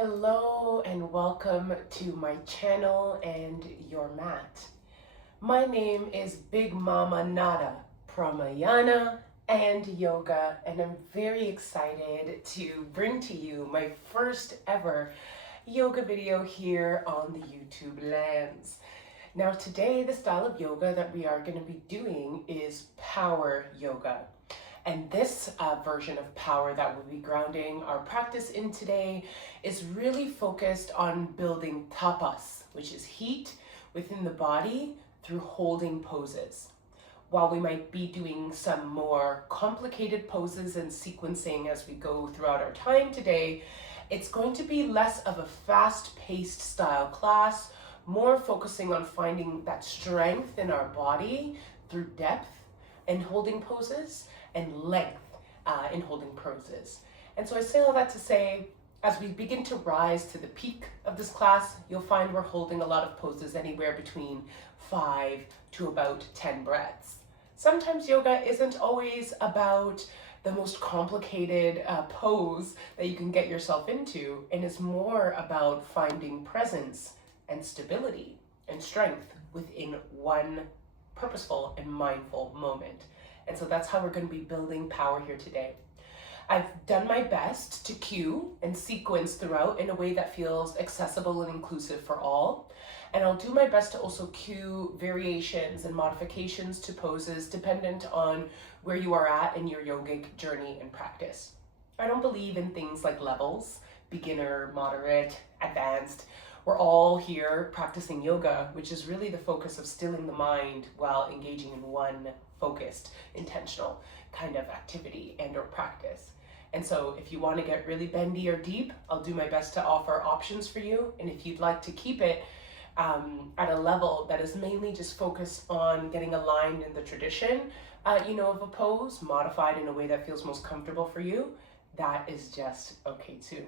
Hello and welcome to my channel and your mat. My name is Bigmamanata Pranayama and Yoga, and I'm very excited to bring to you my first ever yoga video here on the YouTube lands. Now today, the style of yoga that we are going to be doing is power yoga. And this version of power that we'll be grounding our practice in today is really focused on building tapas, which is heat within the body through holding poses. While we might be doing some more complicated poses and sequencing as we go throughout our time today, it's going to be less of a fast-paced style class, more focusing on finding that strength in our body through depth and holding poses and length in holding poses. And so I say all that to say, as we begin to rise to the peak of this class, you'll find we're holding a lot of poses anywhere between 5 to about 10 breaths. Sometimes yoga isn't always about the most complicated pose that you can get yourself into, and is more about finding presence and stability and strength within one purposeful and mindful moment. And so that's how we're going to be building power here today. I've done my best to cue and sequence throughout in a way that feels accessible and inclusive for all. And I'll do my best to also cue variations and modifications to poses dependent on where you are at in your yogic journey and practice. I don't believe in things like levels, beginner, moderate, advanced. We're all here practicing yoga, which is really the focus of stilling the mind while engaging in one focused, intentional kind of activity and or practice. And so if you want to get really bendy or deep, I'll do my best to offer options for you. And if you'd like to keep it at a level that is mainly just focused on getting aligned in the tradition, of a pose, modified in a way that feels most comfortable for you, that is just okay too.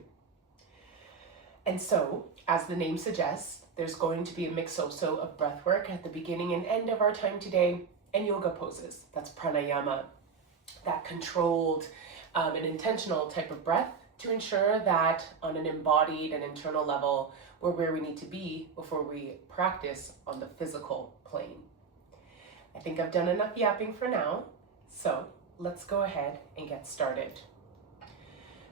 And so, as the name suggests, there's going to be a mix also of breath work at the beginning and end of our time today, and yoga poses. That's pranayama, that controlled and intentional type of breath to ensure that on an embodied and internal level, we're where we need to be before we practice on the physical plane. I think I've done enough yapping for now, so let's go ahead and get started.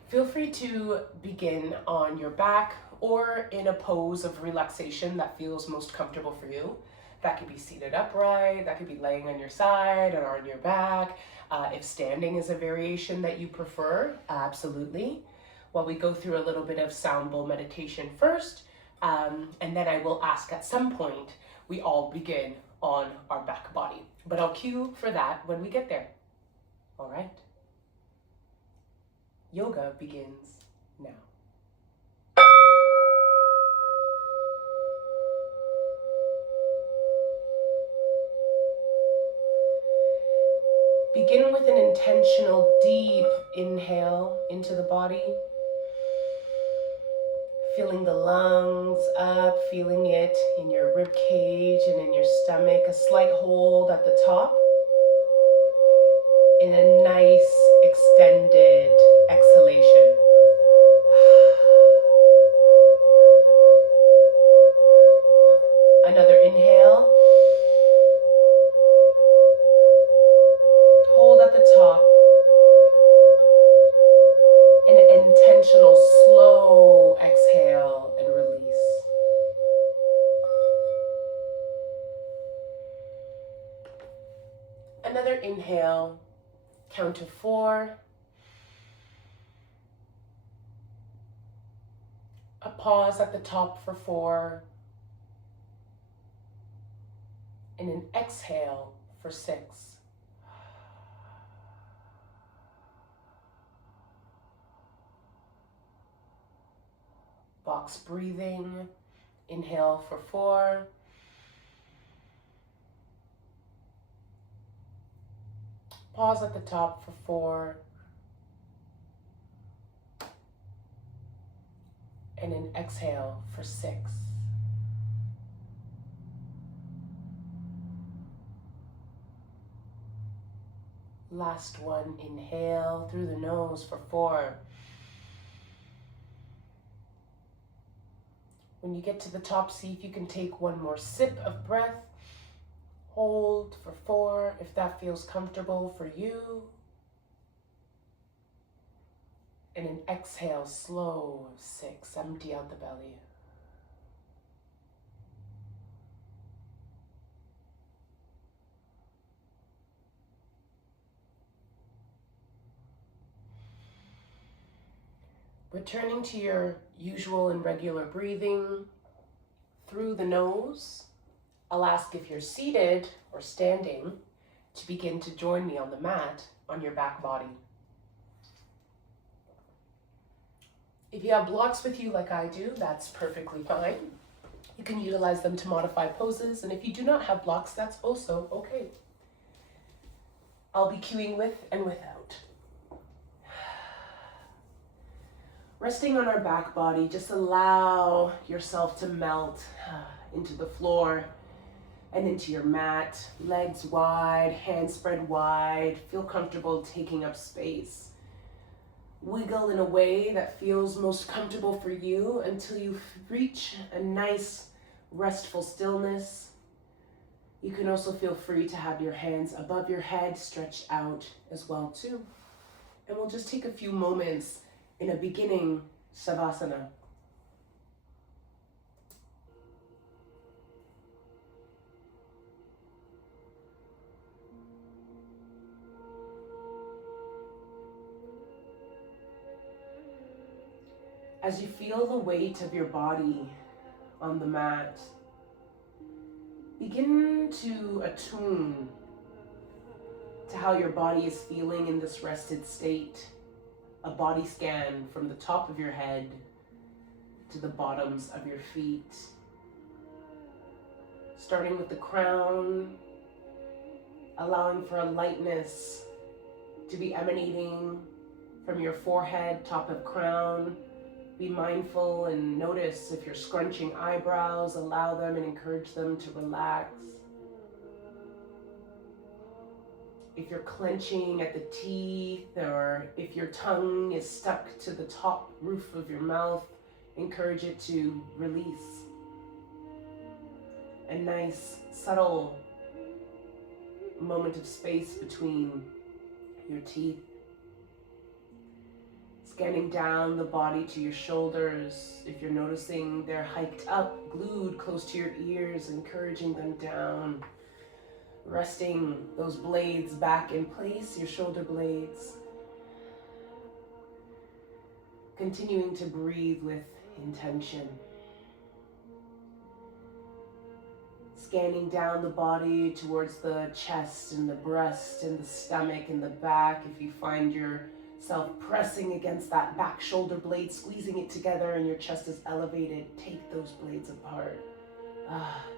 Feel free to begin on your back or in a pose of relaxation that feels most comfortable for you. That could be seated upright, that could be laying on your side or on your back. If standing is a variation that you prefer, absolutely. While we go through a little bit of sound bowl meditation first, and then I will ask at some point, we all begin on our back body. But I'll cue for that when we get there. All right. Yoga begins now. Begin with an intentional deep inhale into the body. Feeling the lungs up, feeling it in your rib cage and in your stomach. A slight hold at the top. In a nice extended exhalation. Another inhale. Hold at the top. And an intentional slow exhale and release. Another inhale. Count to 4. A pause at the top for 4. And an exhale for 6. Box breathing. Inhale for 4. Pause at the top for 4. And an exhale for 6. Last one, inhale through the nose for 4. When you get to the top, see if you can take one more sip of breath. Hold for 4 if that feels comfortable for you. And an exhale, slow, 6. Empty out the belly. Returning to your usual and regular breathing through the nose, I'll ask if you're seated or standing to begin to join me on the mat on your back body. If you have blocks with you like I do, that's perfectly fine. You can utilize them to modify poses, and if you do not have blocks, that's also okay. I'll be cueing with and without. Resting on our back body, just allow yourself to melt into the floor and into your mat. Legs wide, hands spread wide. Feel comfortable taking up space. Wiggle in a way that feels most comfortable for you until you reach a nice, restful stillness. You can also feel free to have your hands above your head stretched out as well too. And we'll just take a few moments in a beginning Savasana. As you feel the weight of your body on the mat, begin to attune to how your body is feeling in this rested state. A body scan from the top of your head to the bottoms of your feet. Starting with the crown, allowing for a lightness to be emanating from your forehead, top of crown. Be mindful and notice if you're scrunching eyebrows, allow them and encourage them to relax. If you're clenching at the teeth or if your tongue is stuck to the top roof of your mouth, encourage it to release. A nice, subtle moment of space between your teeth. Scanning down the body to your shoulders. If you're noticing they're hiked up, glued close to your ears, encouraging them down. Resting those blades back in place, your shoulder blades. Continuing to breathe with intention. Scanning down the body towards the chest and the breast and the stomach and the back. If you find yourself pressing against that back shoulder blade, squeezing it together and your chest is elevated, take those blades apart.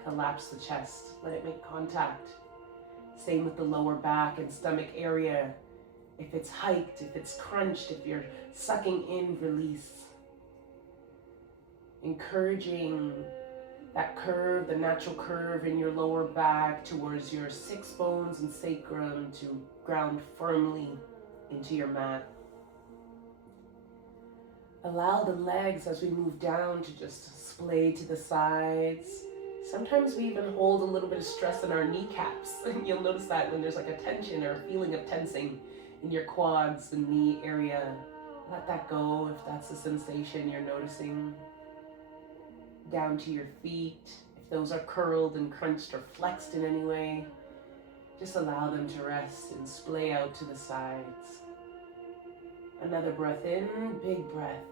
Collapse the chest, let it make contact. Same with the lower back and stomach area. If it's hiked, if it's crunched, if you're sucking in, release. Encouraging that curve, the natural curve in your lower back towards your 6 bones and sacrum to ground firmly into your mat. Allow the legs as we move down to just splay to the sides. Sometimes we even hold a little bit of stress in our kneecaps. And you'll notice that when there's like a tension or a feeling of tensing in your quads and knee area. Let that go if that's a sensation you're noticing. Down to your feet. If those are curled and crunched or flexed in any way, just allow them to rest and splay out to the sides. Another breath in, big breath.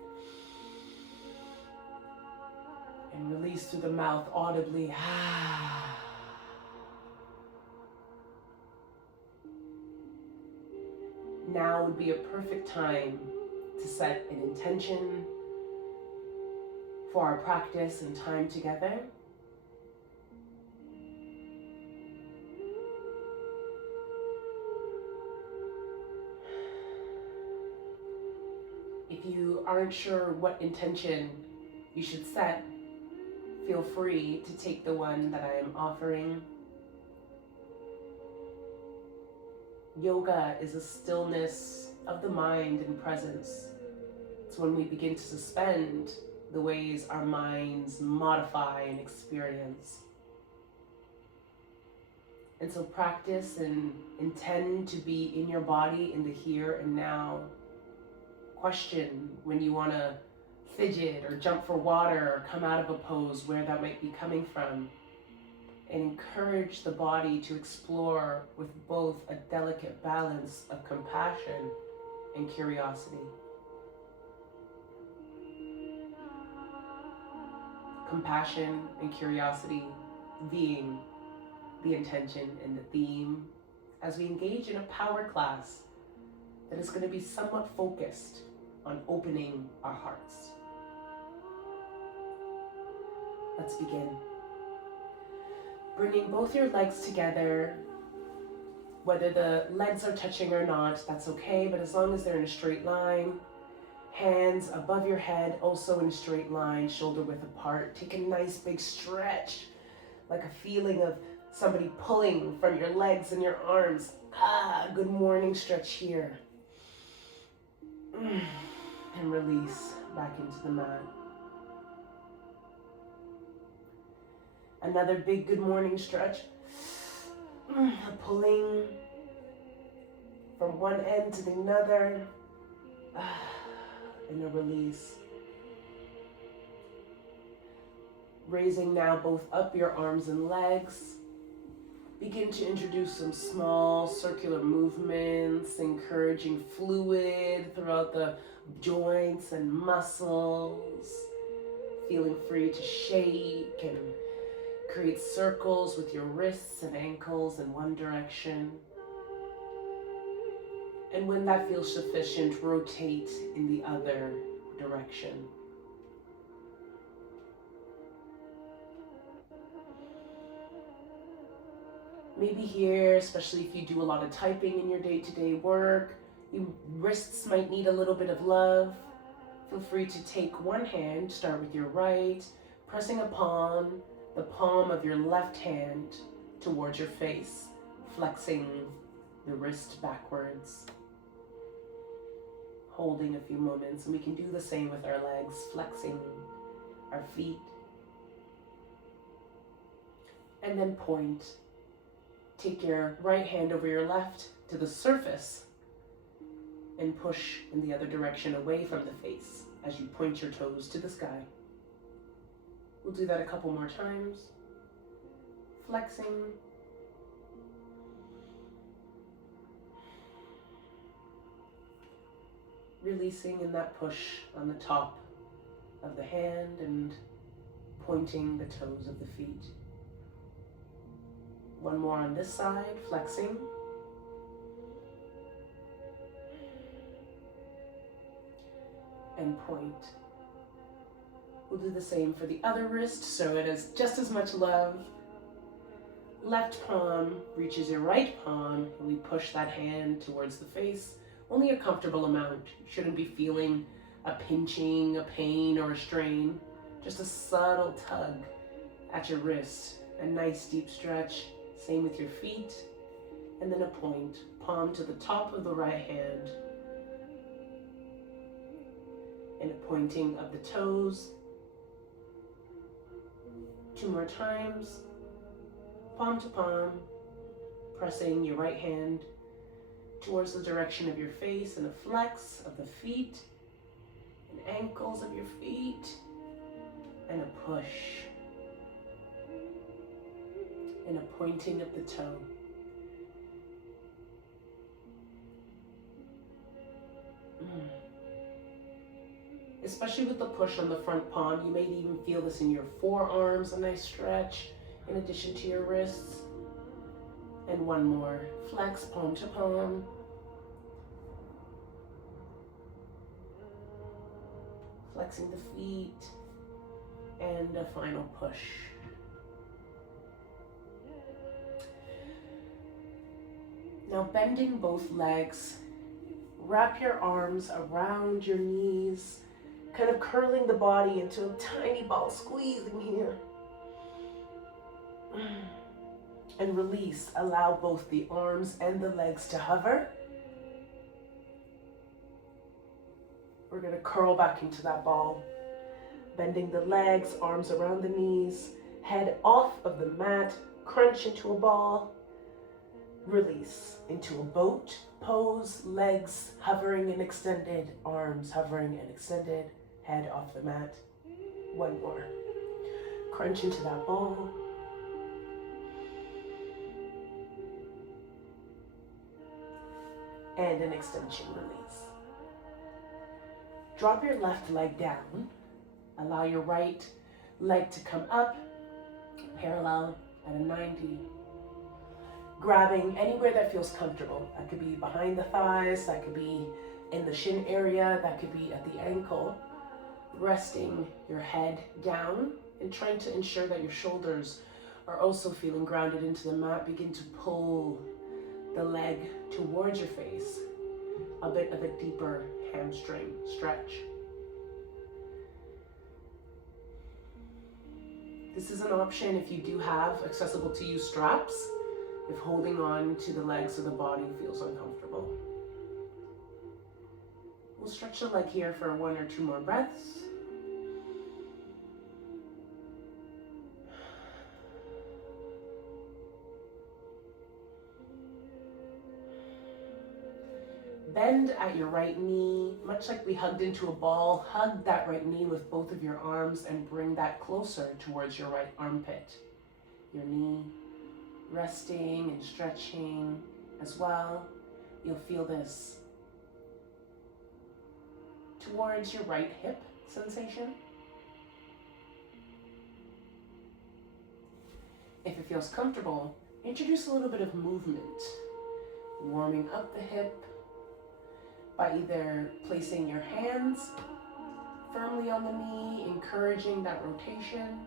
And release through the mouth audibly. Now would be a perfect time to set an intention for our practice and time together. If you aren't sure what intention you should set, feel free to take the one that I am offering. Yoga is a stillness of the mind and presence. It's when we begin to suspend the ways our minds modify and experience. And so practice and intend to be in your body in the here and now. Question when you want to fidget or jump for water or come out of a pose, where that might be coming from. And encourage the body to explore with both a delicate balance of compassion and curiosity. Compassion and curiosity being the intention and the theme as we engage in a power class that is going to be somewhat focused on opening our hearts. Let's begin. Bringing both your legs together, whether the legs are touching or not, that's okay, but as long as they're in a straight line, hands above your head, also in a straight line, shoulder width apart. Take a nice big stretch, like a feeling of somebody pulling from your legs and your arms. Good morning stretch here. And release back into the mat. Another big good morning stretch. Pulling from one end to the other. And a release. Raising now both up your arms and legs. Begin to introduce some small circular movements, encouraging fluid throughout the joints and muscles. Feeling free to shake and create circles with your wrists and ankles in one direction. And when that feels sufficient, rotate in the other direction. Maybe here, especially if you do a lot of typing in your day-to-day work, your wrists might need a little bit of love. Feel free to take one hand, start with your right, pressing upon the palm of your left hand towards your face, flexing the wrist backwards. Holding a few moments, and we can do the same with our legs, flexing our feet. And then point. Take your right hand over your left to the surface and push in the other direction away from the face as you point your toes to the sky. We'll do that a couple more times. Flexing. Releasing in that push on the top of the hand and pointing the toes of the feet. One more on this side, flexing. And point. We'll do the same for the other wrist, so it is just as much love. Left palm reaches your right palm, and we push that hand towards the face. Only a comfortable amount. You shouldn't be feeling a pinching, a pain, or a strain. Just a subtle tug at your wrist. A nice deep stretch. Same with your feet. And then a point. Palm to the top of the right hand. And a pointing of the toes. 2 more times. Palm to palm. Pressing your right hand towards the direction of your face, and a flex of the feet and ankles of your feet, and a push and a pointing of the toe. Especially with the push on the front palm, you may even feel this in your forearms, a nice stretch in addition to your wrists. And one more, flex palm to palm. Flexing the feet, and a final push. Now bending both legs, wrap your arms around your knees, kind of curling the body into a tiny ball, squeezing here. And release, allow both the arms and the legs to hover. We're gonna curl back into that ball. Bending the legs, arms around the knees, head off of the mat, crunch into a ball, release into a boat pose, legs hovering and extended, arms hovering and extended, head off the mat. One more. Crunch into that ball. And an extension release. Drop your left leg down. Allow your right leg to come up, parallel at a 90. Grabbing anywhere that feels comfortable. That could be behind the thighs, that could be in the shin area, that could be at the ankle. Resting your head down and trying to ensure that your shoulders are also feeling grounded into the mat. Begin to pull the leg towards your face. A bit of a deeper hamstring stretch. This is an option if you do have accessible to you straps, if holding on to the legs of the body feels uncomfortable. We'll stretch the leg here for 1 or 2 more breaths. Bend at your right knee, much like we hugged into a ball. Hug that right knee with both of your arms and bring that closer towards your right armpit. Your knee resting and stretching as well. You'll feel this towards your right hip sensation. If it feels comfortable, introduce a little bit of movement, warming up the hip by either placing your hands firmly on the knee, encouraging that rotation.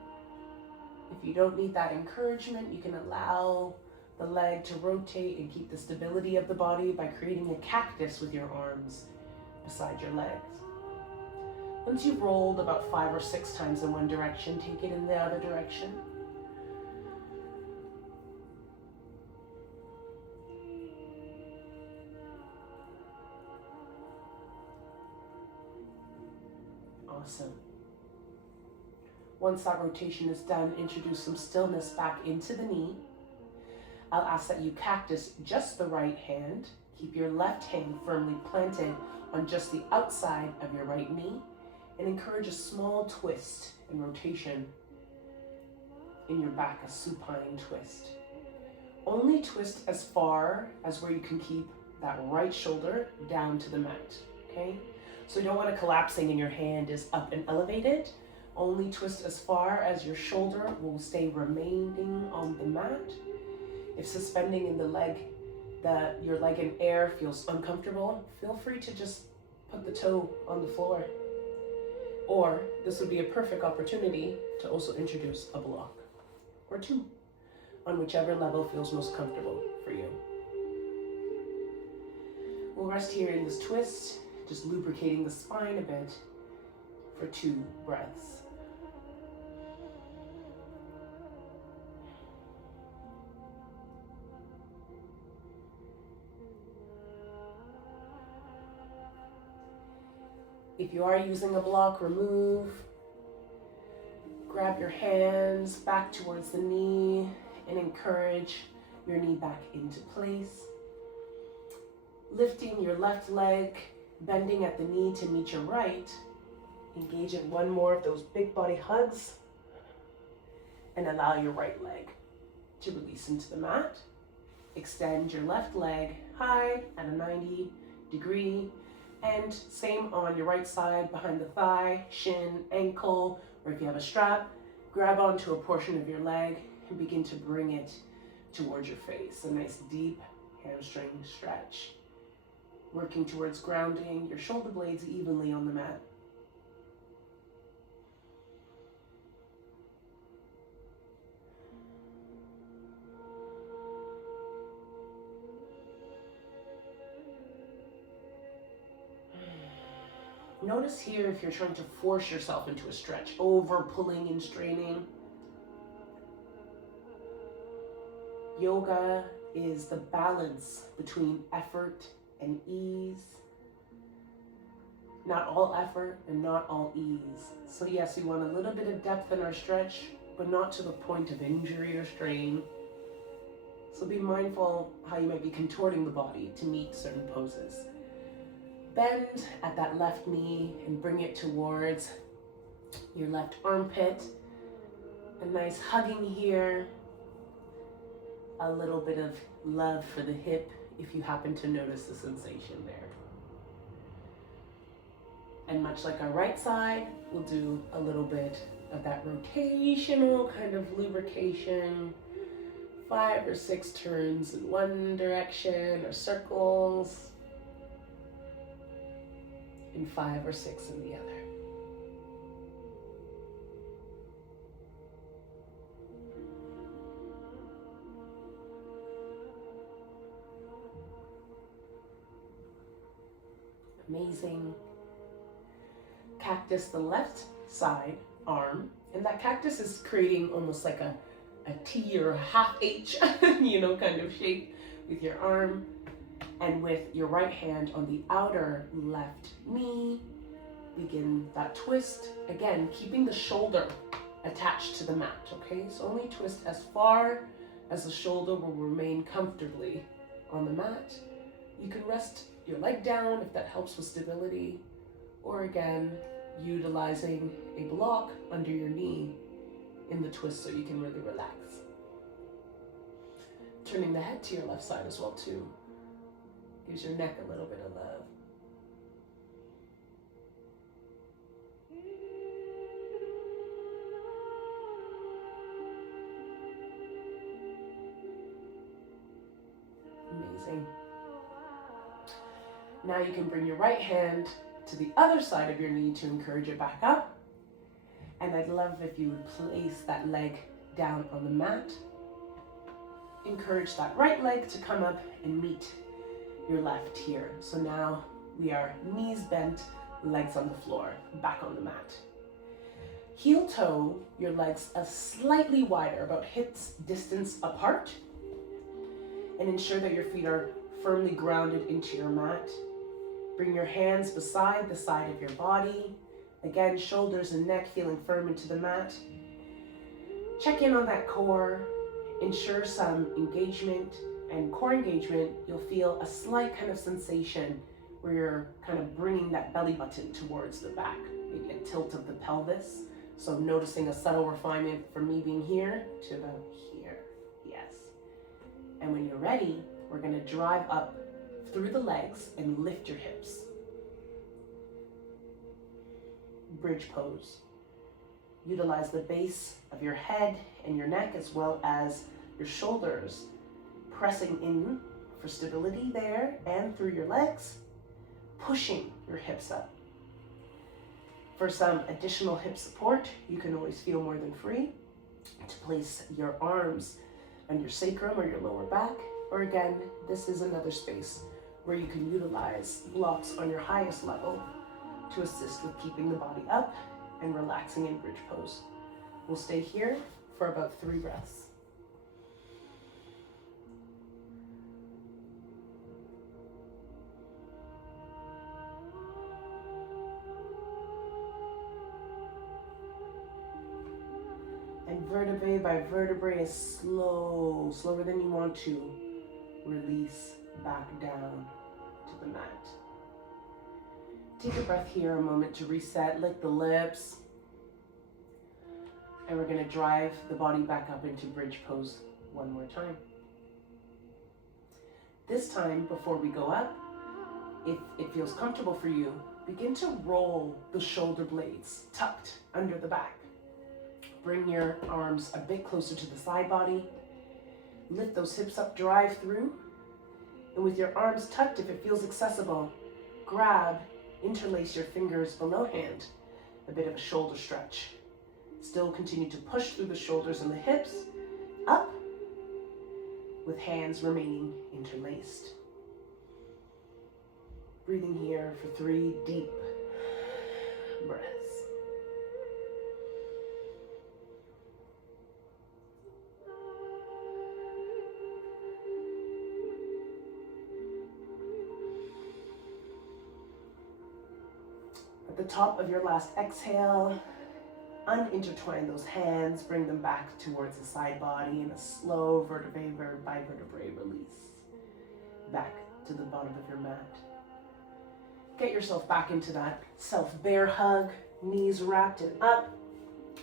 If you don't need that encouragement, you can allow the leg to rotate and keep the stability of the body by creating a cactus with your arms beside your legs. Once you've rolled about 5 or 6 times in one direction, take it in the other direction. Awesome. Once that rotation is done, introduce some stillness back into the knee. I'll ask that you cactus just the right hand. Keep your left hand firmly planted on just the outside of your right knee and encourage a small twist and rotation in your back, a supine twist. Only twist as far as where you can keep that right shoulder down to the mat, okay? So you don't want it collapsing and your hand is up and elevated. Only twist as far as your shoulder will stay remaining on the mat. If suspending in the leg, your leg in air feels uncomfortable, feel free to just put the toe on the floor. Or this would be a perfect opportunity to also introduce a block or 2 on whichever level feels most comfortable for you. We'll rest here in this twist, just lubricating the spine a bit for 2 breaths. If you are using a block, remove. Grab your hands back towards the knee and encourage your knee back into place. Lifting your left leg, bending at the knee to meet your right. Engage in 1 more of those big body hugs and allow your right leg to release into the mat. Extend your left leg high at a 90 degree. And same on your right side, behind the thigh, shin, ankle, or if you have a strap, grab onto a portion of your leg and begin to bring it towards your face. A nice deep hamstring stretch. Working towards grounding your shoulder blades evenly on the mat. Notice here if you're trying to force yourself into a stretch, over pulling and straining. Yoga is the balance between effort and ease. Not all effort and not all ease. So yes, we want a little bit of depth in our stretch, but not to the point of injury or strain. So be mindful how you might be contorting the body to meet certain poses. Bend at that left knee and bring it towards your left armpit. A nice hugging here. A little bit of love for the hip if you happen to notice the sensation there. And much like our right side, we'll do a little bit of that rotational kind of lubrication. 5 or 6 turns in one direction, or circles, and 5 or 6 in the other. Amazing. Cactus the left side arm, and that cactus is creating almost like a T or a half H, kind of shape with your arm, and with your right hand on the outer left knee, begin that twist. Again, keeping the shoulder attached to the mat, okay? So only twist as far as the shoulder will remain comfortably on the mat. You can rest your leg down if that helps with stability, or again, utilizing a block under your knee in the twist so you can really relax. Turning the head to your left side as well too. Gives your neck a little bit of love. Amazing. Now you can bring your right hand to the other side of your knee to encourage it back up. And I'd love if you would place that leg down on the mat. Encourage that right leg to come up and meet your left here. So now we are knees bent, legs on the floor, back on the mat. Heel toe your legs slightly wider, about hips distance apart. And ensure that your feet are firmly grounded into your mat. Bring your hands beside the side of your body. Again, shoulders and neck feeling firm into the mat. Check in on that core. Ensure some engagement, and core engagement, you'll feel a slight kind of sensation where you're kind of bringing that belly button towards the back, maybe a tilt of the pelvis. So noticing a subtle refinement from me being here to about here, yes. And when you're ready, we're gonna drive up through the legs and lift your hips. Bridge pose. Utilize the base of your head and your neck as well as your shoulders, pressing in for stability there and through your legs, pushing your hips up. For some additional hip support, you can always feel more than free to place your arms on your sacrum or your lower back, or again, this is another space where you can utilize blocks on your highest level to assist with keeping the body up and relaxing in bridge pose. We'll stay here for about 3 breaths. And vertebrae by vertebrae is slower than you want to, release back down to the mat. Take a breath here, a moment to reset, lick the lips. And we're gonna drive the body back up into bridge pose one more time. This time, before we go up, if it feels comfortable for you, begin to roll the shoulder blades tucked under the back. Bring your arms a bit closer to the side body. Lift those hips up, drive through. And with your arms tucked, if it feels accessible, grab, interlace your fingers below hand, a bit of a shoulder stretch. Still continue to push through the shoulders and the hips, up, with hands remaining interlaced. Breathing here for 3 deep breaths. At the top of your last exhale, unintertwine those hands, bring them back towards the side body in a slow vertebrae by vertebrae release. Back to the bottom of your mat. Get yourself back into that self-bear hug, knees wrapped and up,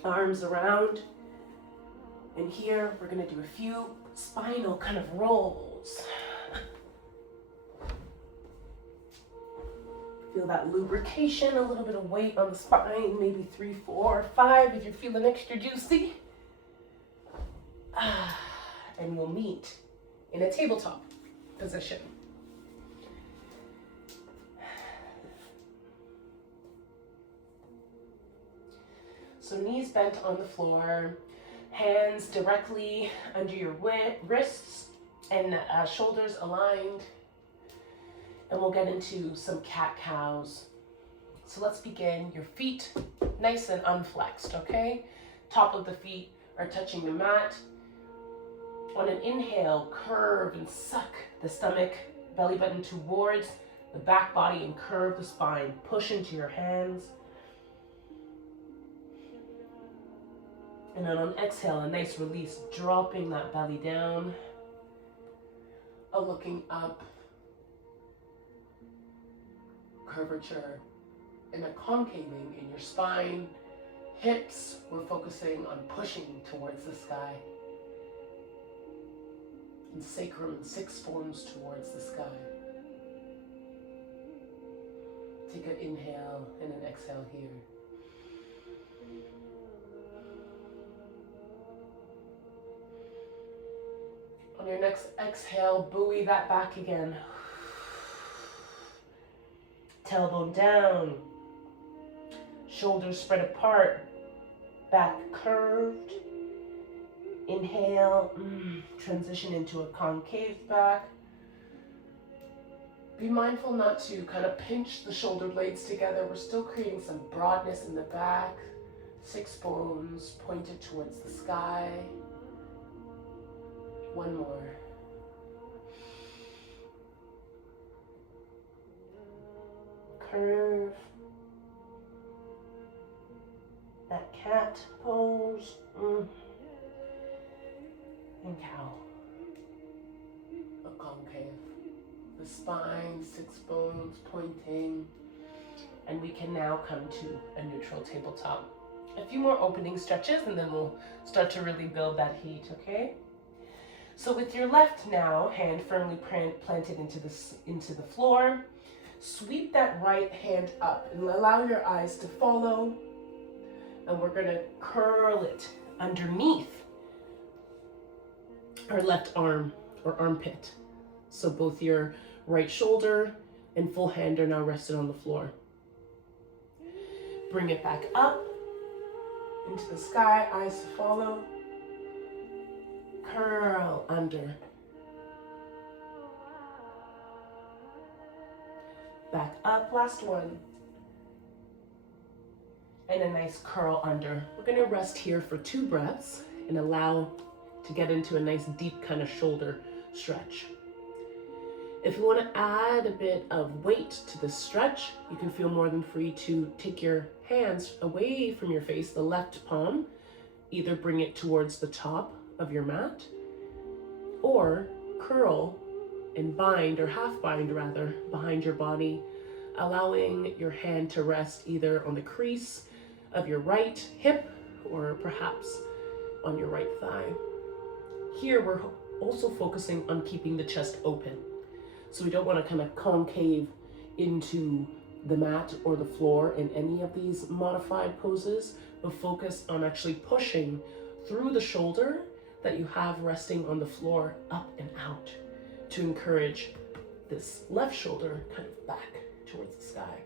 arms around. And here we're going to do a few spinal kind of rolls. Feel that lubrication, a little bit of weight on the spine, maybe 3, 4, 5 if you're feeling extra juicy. And we'll meet in a tabletop position. So knees bent on the floor, hands directly under your wrists, and shoulders aligned. And we'll get into some cat-cows. So let's begin. Your feet nice and unflexed, okay? Top of the feet are touching the mat. On an inhale, curve and suck the stomach, belly button towards the back body and curve the spine. Push into your hands. And then on exhale, a nice release, dropping that belly down. A looking up. Curvature and a concaving in your spine. Hips, we're focusing on pushing towards the sky. And sacrum and 6 bones towards the sky. Take an inhale and an exhale here. On your next exhale, buoy that back again. Tailbone down. Shoulders spread apart. Back curved. Inhale. Transition into a concave back. Be mindful not to kind of pinch the shoulder blades together. We're still creating some broadness in the back. 6 bones pointed towards the sky. One more. Curve. That cat pose. And cow. A concave. The spine, 6 bones pointing. And we can now come to a neutral tabletop. A few more opening stretches and then we'll start to really build that heat, okay? So with your left now, hand firmly planted into the floor, sweep that right hand up and allow your eyes to follow. And we're gonna curl it underneath our left arm or armpit. So both your right shoulder and full hand are now rested on the floor. Bring it back up into the sky, eyes to follow. Curl under. Back up, last one. And a nice curl under. We're gonna rest here for 2 breaths and allow to get into a nice deep kind of shoulder stretch. If you wanna add a bit of weight to this stretch, you can feel more than free to take your hands away from your face, the left palm, either bring it towards the top of your mat, or curl and bind, or half bind rather, behind your body, allowing your hand to rest either on the crease of your right hip or perhaps on your right thigh. Here we're also focusing on keeping the chest open. So we don't want to kind of concave into the mat or the floor in any of these modified poses, but focus on actually pushing through the shoulder that you have resting on the floor up and out to encourage this left shoulder kind of back towards the sky.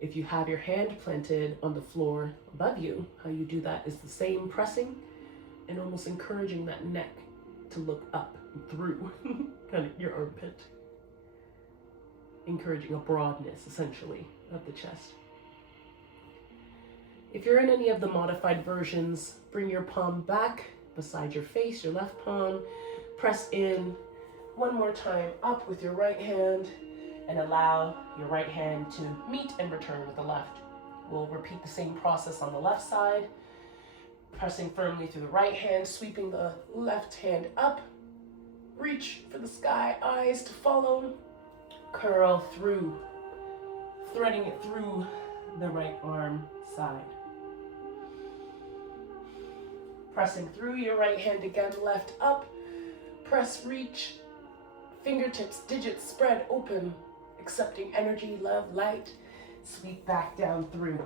If you have your hand planted on the floor above you, how you do that is the same, pressing and almost encouraging that neck to look up and through kind of your armpit. Encouraging a broadness, essentially, of the chest. If you're in any of the modified versions, bring your palm back beside your face, your left palm, press in one more time up with your right hand, and allow your right hand to meet and return with the left. We'll repeat the same process on the left side, pressing firmly through the right hand, sweeping the left hand up, reach for the sky, eyes to follow, curl through, threading it through the right arm side. Pressing through your right hand again, left up, press, reach, fingertips, digits spread open, accepting energy, love, light, sweep back down through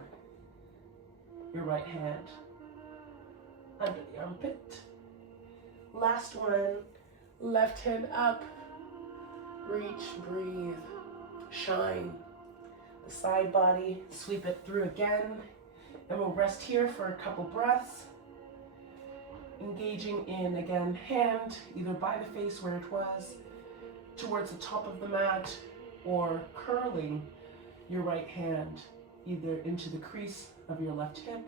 your right hand, under the armpit. Last one, left hand up, reach, breathe, shine the side body, sweep it through again, and we'll rest here for a couple breaths. Engaging in, again, hand either by the face where it was, towards the top of the mat, or curling your right hand either into the crease of your left hip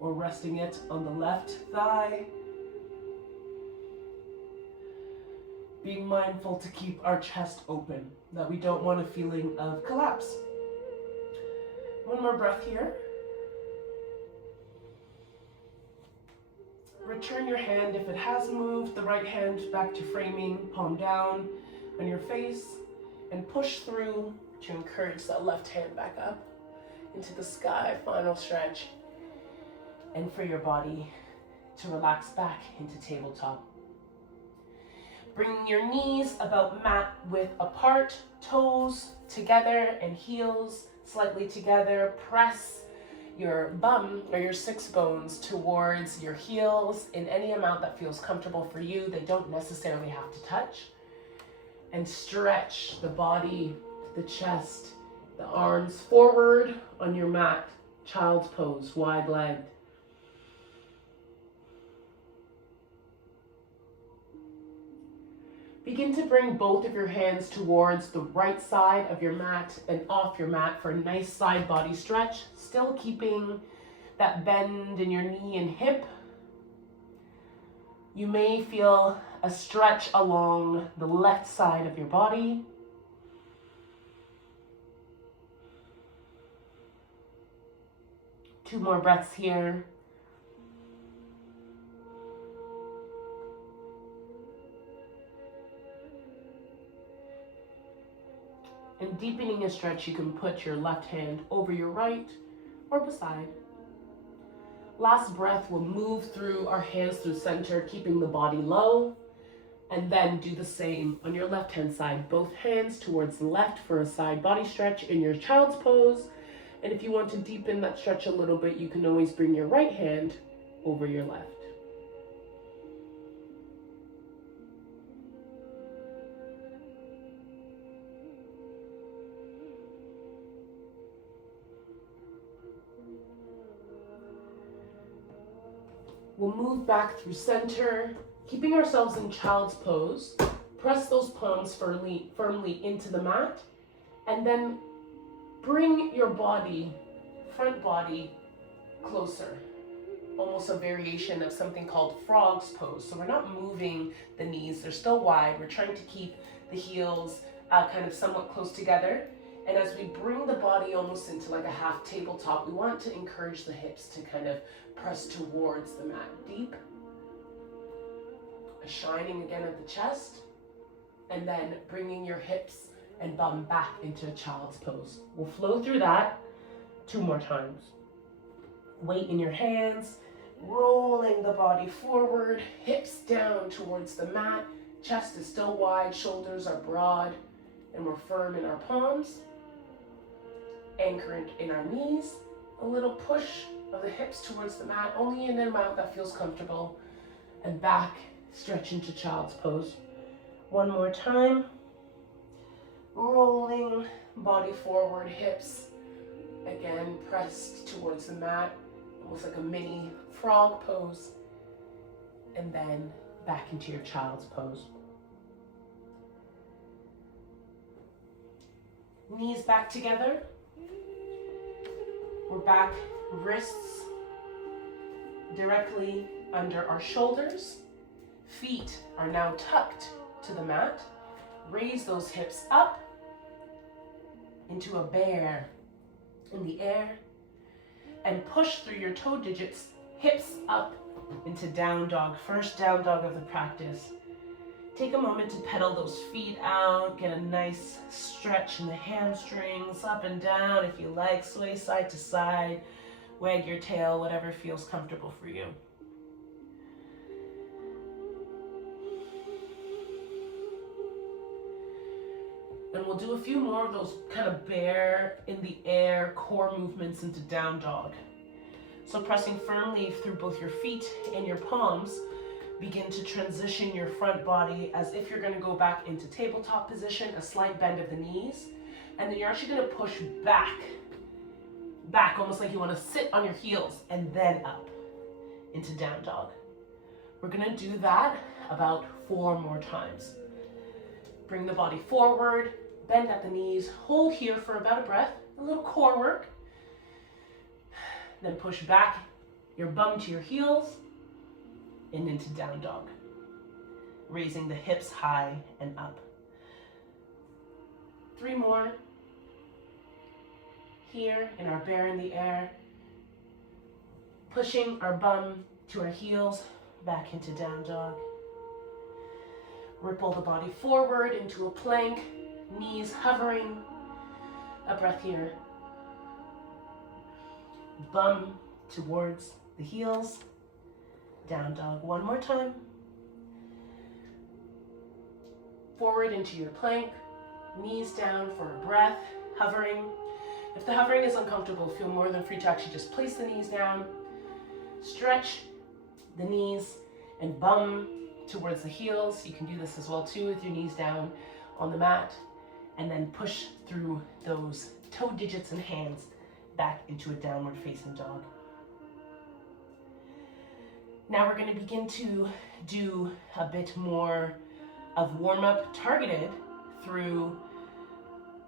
or resting it on the left thigh. Being mindful to keep our chest open, that we don't want a feeling of collapse. One more breath here. Return your hand, if it has moved, the right hand back to framing, palm down on your face, and push through to encourage that left hand back up into the sky, final stretch, and for your body to relax back into tabletop. Bringing your knees about mat width apart, toes together and heels slightly together. Press your bum or your six bones towards your heels in any amount that feels comfortable for you. They don't necessarily have to touch. And stretch the body, the chest, the arms forward on your mat. Child's pose, wide legged. Begin to bring both of your hands towards the right side of your mat and off your mat for a nice side body stretch, still keeping that bend in your knee and hip. You may feel a stretch along the left side of your body. Two more breaths here. And deepening a stretch, you can put your left hand over your right or beside. Last breath, we'll move through our hands through center, keeping the body low. And then do the same on your left hand side. Both hands towards the left for a side body stretch in your child's pose. And if you want to deepen that stretch a little bit, you can always bring your right hand over your left. We'll move back through center, keeping ourselves in child's pose. Press those palms firmly into the mat, and then bring your body, front body, closer. Almost a variation of something called frog's pose. So we're not moving the knees, they're still wide. We're trying to keep the heels kind of somewhat close together. And as we bring the body almost into like a half tabletop, we want to encourage the hips to kind of press towards the mat deep. A shining again of the chest, and then bringing your hips and bum back into a child's pose. We'll flow through that 2 more times. Weight in your hands, rolling the body forward, hips down towards the mat, chest is still wide, shoulders are broad, and we're firm in our palms. Anchored in our knees, a little push of the hips towards the mat, only in an amount that feels comfortable, and back, stretch into child's pose. 1 more time. Rolling body forward, hips again pressed towards the mat, almost like a mini frog pose, and then back into your child's pose. Knees back together. We're back, wrists directly under our shoulders. Feet are now tucked to the mat. Raise those hips up into a bear in the air, and push through your toe digits, hips up into down dog, first down dog of the practice. Take a moment to pedal those feet out, get a nice stretch in the hamstrings, up and down if you like, sway side to side, wag your tail, whatever feels comfortable for you. And we'll do a few more of those kind of bear in the air core movements into down dog. So pressing firmly through both your feet and your palms, begin to transition your front body as if you're going to go back into tabletop position, a slight bend of the knees, and then you're actually going to push back, almost like you want to sit on your heels and then up into down dog. We're going to do that about 4 more times. Bring the body forward, bend at the knees, hold here for about a breath, a little core work. Then push back your bum to your heels and into down dog. Raising the hips high and up. 3 more. Here in our bear in the air. Pushing our bum to our heels, back into down dog. Ripple the body forward into a plank, knees hovering. A breath here. Bum towards the heels, down dog. 1 more time. Forward into your plank, knees down for a breath, hovering. If the hovering is uncomfortable, feel more than free to actually just place the knees down, stretch the knees and bum towards the heels. You can do this as well too with your knees down on the mat, and then push through those toe digits and hands back into a downward facing dog. Now we're going to begin to do a bit more of warm-up targeted through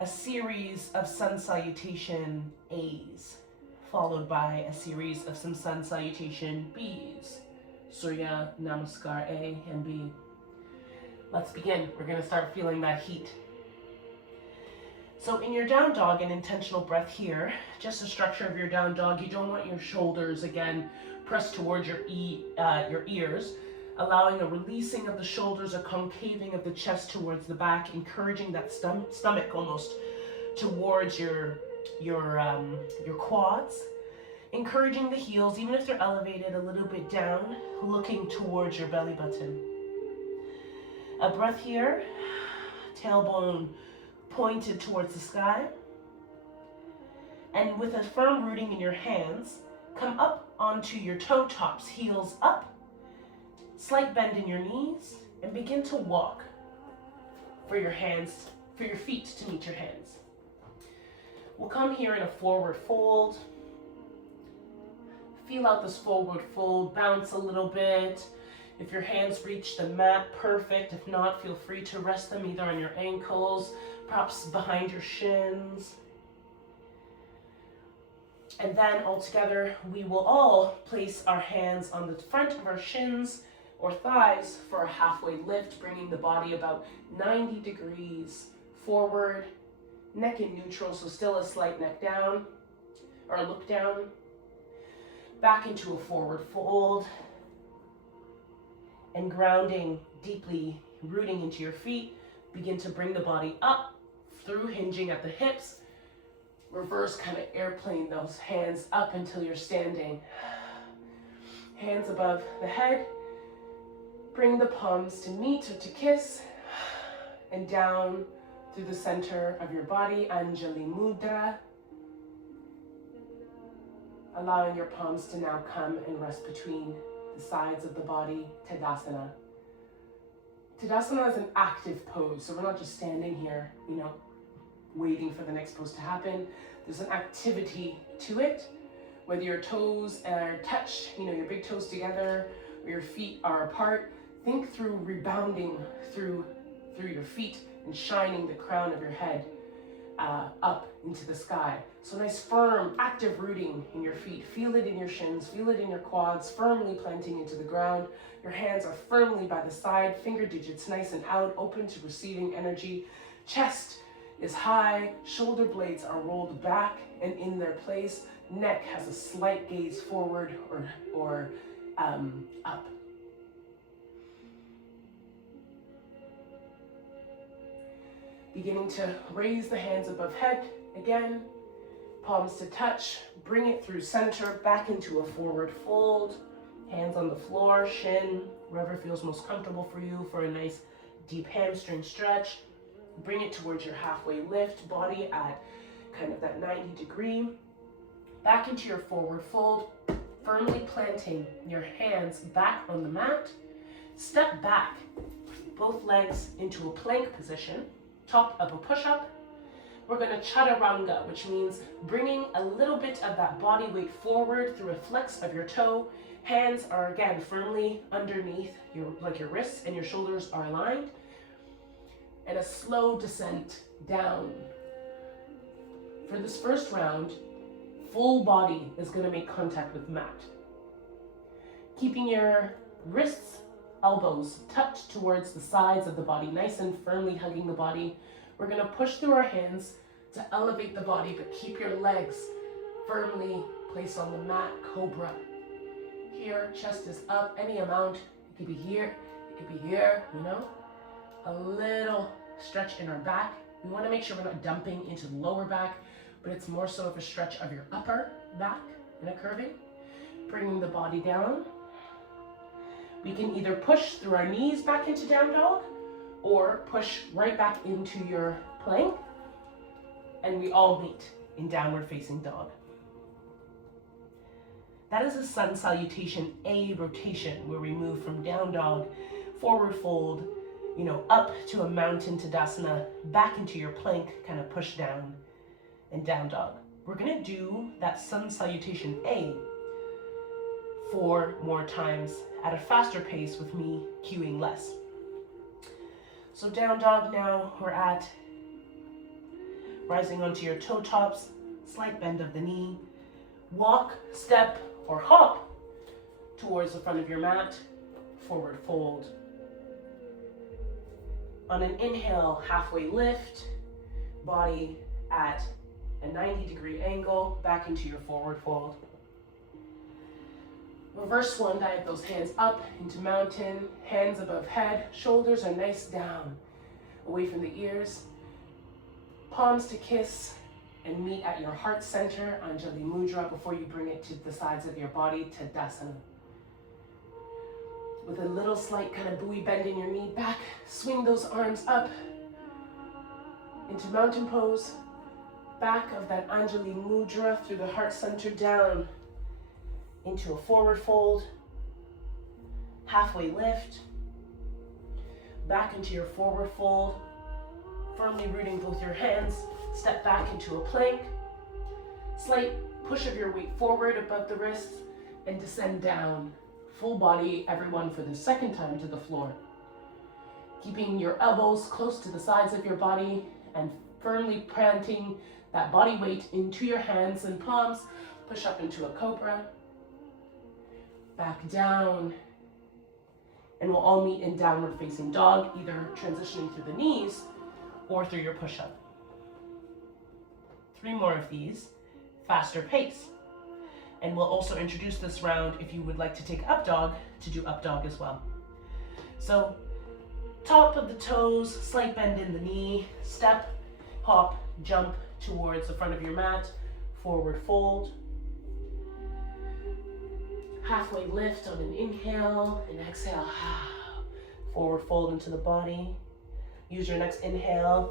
a series of sun salutation A's, followed by a series of some sun salutation B's. Surya Namaskar A and B. Let's begin. We're going to start feeling that heat. So in your down dog, an intentional breath here, just the structure of your down dog, you don't want your shoulders, again, pressed towards your ears, allowing a releasing of the shoulders, a concaving of the chest towards the back, encouraging that stomach almost towards your quads, encouraging the heels, even if they're elevated a little bit down, looking towards your belly button. A breath here, tailbone pointed towards the sky, and with a firm rooting in your hands, come up onto your toe tops, heels up, slight bend in your knees, and begin to walk for your feet to meet your hands. We'll come here in a forward fold. Feel out this forward fold, bounce a little bit. If your hands reach the mat, perfect. If not, feel free to rest them either on your ankles, perhaps behind your shins. And then all together, we will all place our hands on the front of our shins or thighs for a halfway lift, bringing the body about 90 degrees forward, neck in neutral, so still a slight neck down or look down, back into a forward fold, and grounding deeply, rooting into your feet. Begin to bring the body up through hinging at the hips. Reverse kind of airplane those hands up until you're standing. Hands above the head. Bring the palms to meet or to kiss. And down through the center of your body, Anjali Mudra. Allowing your palms to now come and rest between the sides of the body, Tadasana. Tadasana is an active pose, so we're not just standing here, waiting for the next pose to happen. There's an activity to it, whether your toes are touched, your big toes together, or your feet are apart. Think through rebounding through your feet and shining the crown of your head up into the sky. So nice, firm, active rooting in your feet. Feel it in your shins, feel it in your quads, firmly planting into the ground. Your hands are firmly by the side, finger digits nice and out, open to receiving energy. Chest is high, shoulder blades are rolled back and in their place, neck has a slight gaze forward or up. Beginning to raise the hands above head again, palms to touch, bring it through center, back into a forward fold, hands on the floor, shin, wherever feels most comfortable for you for a nice deep hamstring stretch. Bring it towards your halfway lift, body at kind of that 90 degree. Back into your forward fold, firmly planting your hands back on the mat. Step back, both legs into a plank position, top of a push-up. We're going to chaturanga, which means bringing a little bit of that body weight forward through a flex of your toe. Hands are again firmly underneath your wrists, and your shoulders are aligned. And a slow descent down. For this first round, full body is going to make contact with the mat. Keeping your wrists, elbows tucked towards the sides of the body, nice and firmly hugging the body. We're going to push through our hands to elevate the body, but keep your legs firmly placed on the mat, cobra. Here, chest is up, any amount. It could be here, it could be here, A little stretch in our back. We want to make sure we're not dumping into the lower back, but it's more so of a stretch of your upper back in a curving. Bringing the body down. We can either push through our knees back into down dog, or push right back into your plank, and we all meet in downward facing dog. That is a sun salutation A rotation, where we move from down dog, forward fold, up to a mountain Tadasana, back into your plank, kind of push down, and down dog. We're gonna do that sun salutation A 4 more times at a faster pace with me cueing less. So down dog now, we're at rising onto your toe tops, slight bend of the knee, walk, step, or hop towards the front of your mat, forward fold. On an inhale, halfway lift, body at a 90-degree angle, back into your forward fold. Reverse swan dive, those hands up into mountain, hands above head, shoulders are nice down, away from the ears. Palms to kiss and meet at your heart center, Anjali Mudra, before you bring it to the sides of your body, Tadasana. With a little slight kind of buoy bend in your knee back, swing those arms up into mountain pose, back of that Anjali Mudra through the heart center down into a forward fold, halfway lift, back into your forward fold, firmly rooting both your hands, step back into a plank, slight push of your weight forward above the wrists, and descend down. Full body, everyone, for the second time to the floor. Keeping your elbows close to the sides of your body and firmly planting that body weight into your hands and palms. Push up into a cobra. Back down. And we'll all meet in downward facing dog, either transitioning through the knees or through your push-up. 3 more of these, faster pace. And we'll also introduce this round, if you would like to take up dog, to do up dog as well. So, top of the toes, slight bend in the knee, step, hop, jump towards the front of your mat, forward fold. Halfway lift on an inhale, and exhale, forward fold into the body. Use your next inhale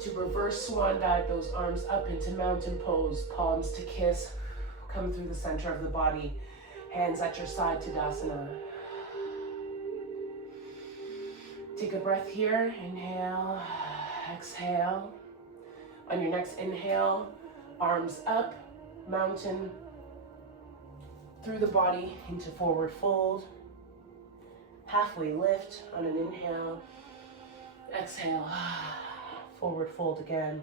to reverse swan dive those arms up into mountain pose, palms to kiss. Come through the center of the body, hands at your side, Tadasana. Take a breath here, inhale, exhale. On your next inhale, arms up, mountain, through the body into forward fold. Halfway lift on an inhale, exhale, forward fold again.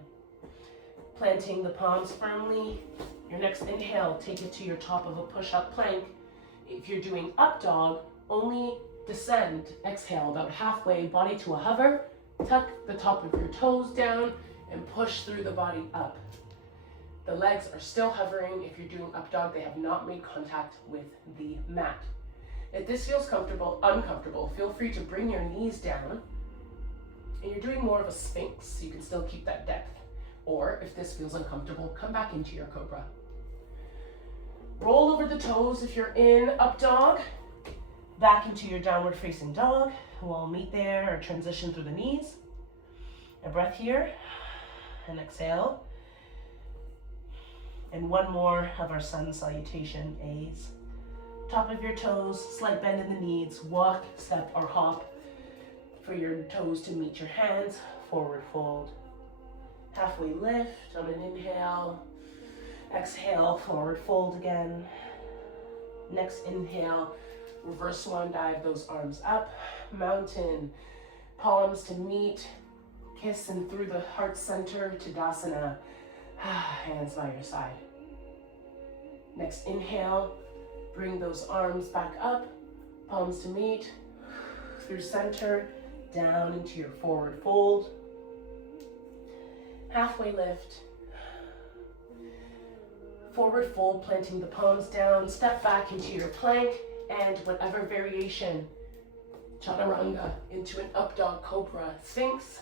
Planting the palms firmly. Your next inhale, take it to your top of a push-up plank. If you're doing up dog, only descend, exhale about halfway, body to a hover, tuck the top of your toes down, and push through the body up. The legs are still hovering. If you're doing up dog, they have not made contact with the mat. If this feels uncomfortable, feel free to bring your knees down, and you're doing more of a sphinx, so you can still keep that depth. Or if this feels uncomfortable, come back into your cobra. Roll over the toes if you're in up dog, back into your downward facing dog. We'll meet there or transition through the knees. A breath here, and exhale. And one more of our sun salutation A's. Top of your toes, slight bend in the knees, walk, step, or hop for your toes to meet your hands, forward fold. Halfway lift on an inhale. Exhale, forward fold again. Next inhale, reverse swan dive those arms up. Mountain, palms to meet, kiss and through the heart center, Tadasana. Hands by your side. Next inhale, bring those arms back up, palms to meet, through center, down into your forward fold. Halfway lift. Forward fold, planting the palms down, step back into your plank, and whatever variation, chaturanga, into an up dog cobra, sphinx.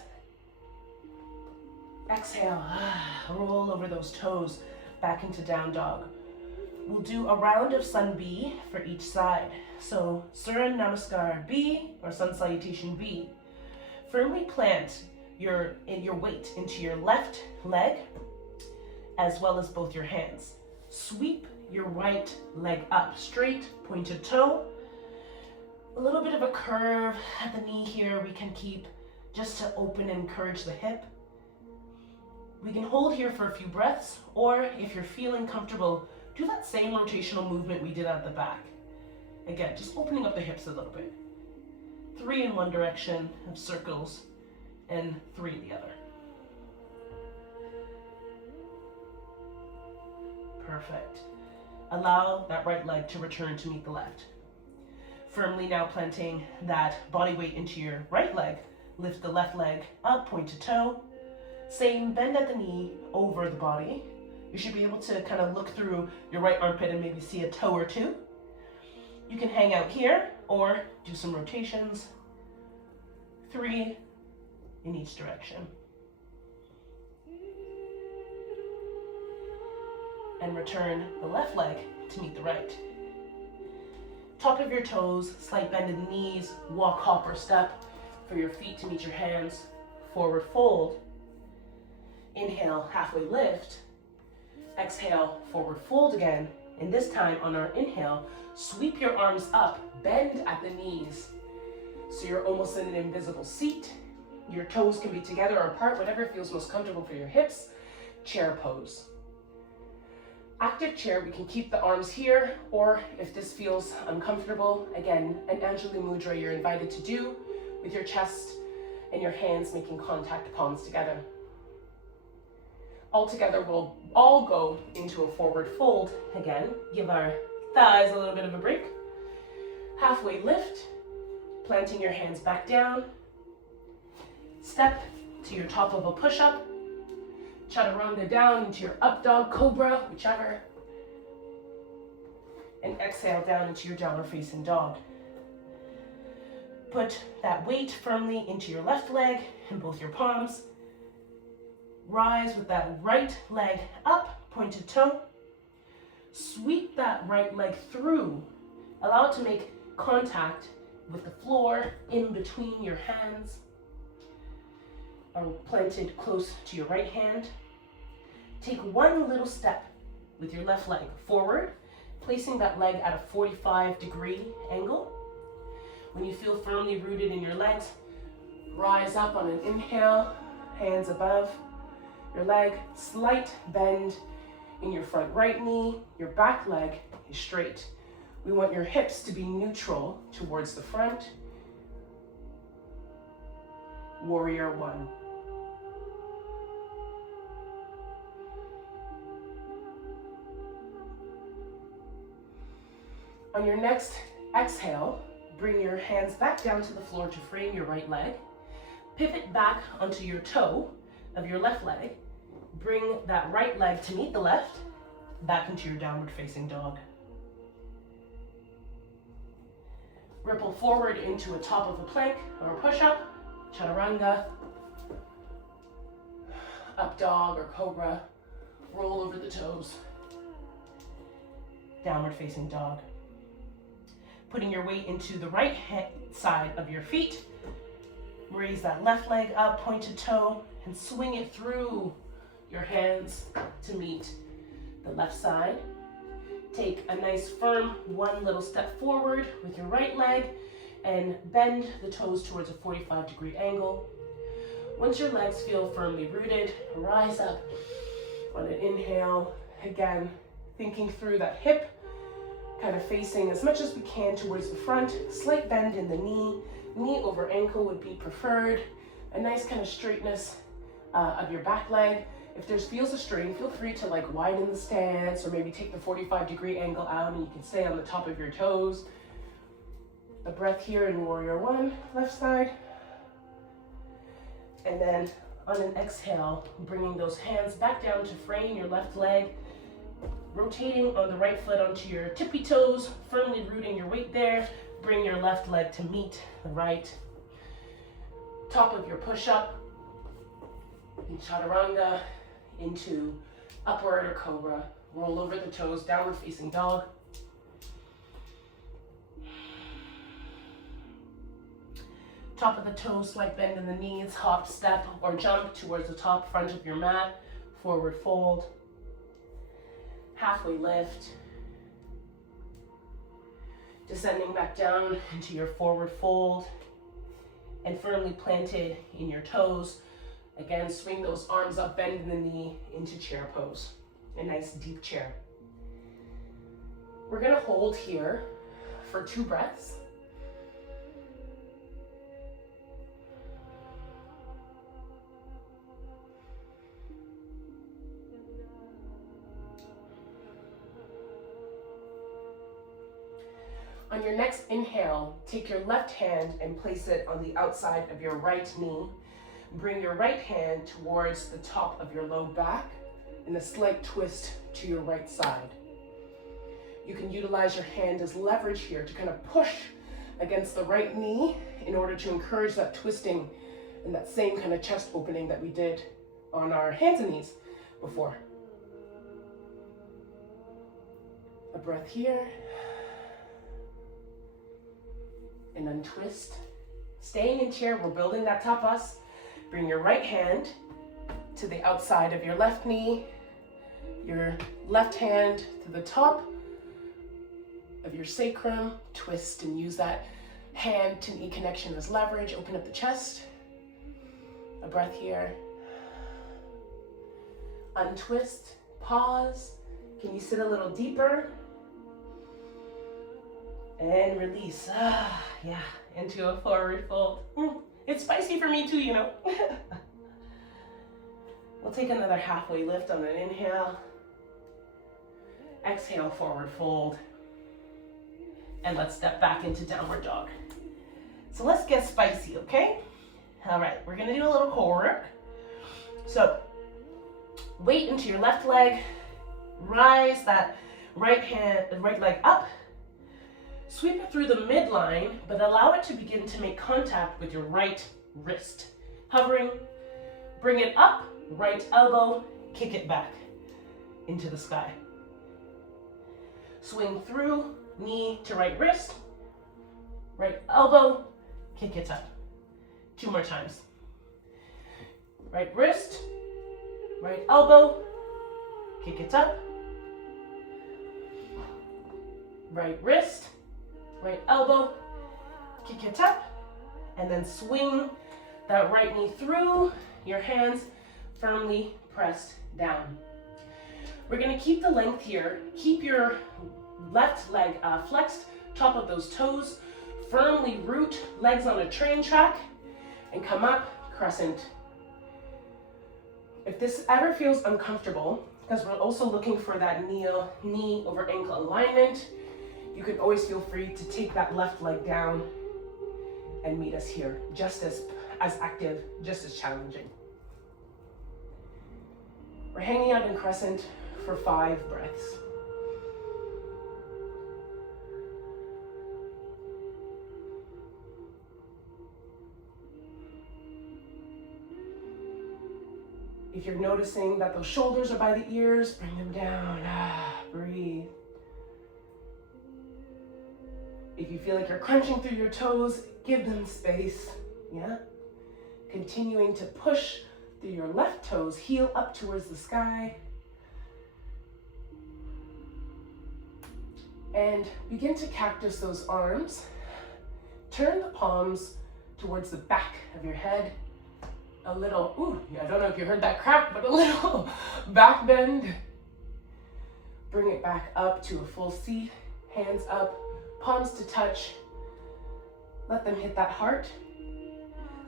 Exhale, roll over those toes, back into down dog. We'll do a round of sun B for each side. So Surya Namaskar B or sun salutation B. Firmly plant your weight into your left leg as well as both your hands. Sweep your right leg up, straight, pointed toe. A little bit of a curve at the knee here we can keep just to open and encourage the hip. We can hold here for a few breaths, or if you're feeling comfortable, do that same rotational movement we did at the back. Again, just opening up the hips a little bit. 3 in one direction of circles, and 3 in the other. Perfect. Allow that right leg to return to meet the left. Firmly now planting that body weight into your right leg. Lift the left leg up, point to toe. Same, bend at the knee, over the body. You should be able to kind of look through your right armpit and maybe see a toe or two. You can hang out here or do some rotations. 3 in each direction. And return the left leg to meet the right. Top of your toes, slight bend in the knees, walk, hop, or step for your feet to meet your hands. Forward fold. Inhale, halfway lift. Exhale, forward fold again. And this time on our inhale, sweep your arms up, bend at the knees. So you're almost in an invisible seat. Your toes can be together or apart, whatever feels most comfortable for your hips. Chair pose. Active chair, we can keep the arms here, or if this feels uncomfortable, again, an Anjali Mudra you're invited to do with your chest and your hands making contact, palms together. All together, we'll all go into a forward fold again. Give our thighs a little bit of a break. Halfway lift, planting your hands back down. Step to your top of a push-up. Chaturanga down into your up dog, cobra, whichever. And exhale down into your downward facing dog. Put that weight firmly into your left leg and both your palms. Rise with that right leg up, pointed toe. Sweep that right leg through. Allow it to make contact with the floor in between your hands. Are planted close to your right hand. Take one little step with your left leg forward, placing that leg at a 45-degree angle. When you feel firmly rooted in your legs, rise up on an inhale, hands above your leg, slight bend in your front right knee, your back leg is straight. We want your hips to be neutral towards the front. Warrior one. On your next exhale, bring your hands back down to the floor to frame your right leg. Pivot back onto your toe of your left leg. Bring that right leg to meet the left, back into your downward facing dog. Ripple forward into a top of a plank or a push-up, chaturanga, up dog or cobra, roll over the toes, downward facing dog. Putting your weight into the right side of your feet, raise that left leg up, pointed toe, and swing it through your hands to meet the left side. Take a nice firm one little step forward with your right leg and bend the toes towards a 45-degree angle. Once your legs feel firmly rooted, rise up on an inhale. Again, thinking through that hip, kind of facing as much as we can towards the front. Slight bend in the knee. Knee over ankle would be preferred. A nice kind of straightness of your back leg. If there feels a strain, feel free to like widen the stance or maybe take the 45-degree angle out and you can stay on the top of your toes. A breath here in Warrior One, left side. And then on an exhale, bringing those hands back down to frame your left leg, rotating on the right foot onto your tippy toes, firmly rooting your weight there. Bring your left leg to meet the right. Top of your push-up, in chaturanga, into upward or cobra. Roll over the toes, downward facing dog. Top of the toes, slight bend in the knees, hop, step, or jump towards the top front of your mat. Forward fold. Halfway lift. Descending back down into your forward fold and firmly planted in your toes. Again, swing those arms up, bend the knee into chair pose. A nice deep chair. We're gonna hold here for 2 breaths. On your next inhale, take your left hand and place it on the outside of your right knee. Bring your right hand towards the top of your low back and a slight twist to your right side. You can utilize your hand as leverage here to kind of push against the right knee in order to encourage that twisting and that same kind of chest opening that we did on our hands and knees before. A breath here. And untwist. Staying in chair, we're building that tapas. Bring your right hand to the outside of your left knee, your left hand to the top of your sacrum. Twist and use that hand to knee connection as leverage. Open up the chest. A breath here. Untwist, pause. Can you sit a little deeper? And release. Yeah, into a forward fold. It's spicy for me too, you know. We'll take another halfway lift on an inhale. Exhale, forward fold. And let's step back into downward dog. So let's get spicy, okay? All right, we're gonna do a little core work. So weight into your left leg. Rise that right leg up. Sweep it through the midline, but allow it to begin to make contact with your right wrist. Hovering, bring it up, right elbow, kick it back into the sky. Swing through, knee to right wrist, right elbow, kick it up. 2 more times. Right wrist, right elbow, kick it up. Right wrist, right elbow, kick it up, and then swing that right knee through, your hands firmly pressed down. We're gonna keep the length here. Keep your left leg flexed, top of those toes, firmly root, legs on a train track, and come up, crescent. If this ever feels uncomfortable, because we're also looking for that knee over ankle alignment, you can always feel free to take that left leg down and meet us here. Just as active, just as challenging. We're hanging out in crescent for 5 breaths. If you're noticing that those shoulders are by the ears, bring them down. Breathe. If you feel like you're crunching through your toes, give them space. Yeah? Continuing to push through your left toes, heel up towards the sky. And begin to cactus those arms. Turn the palms towards the back of your head. A little, I don't know if you heard that crack, but a little back bend. Bring it back up to a full seat. Hands up, palms to touch. Let them hit that heart.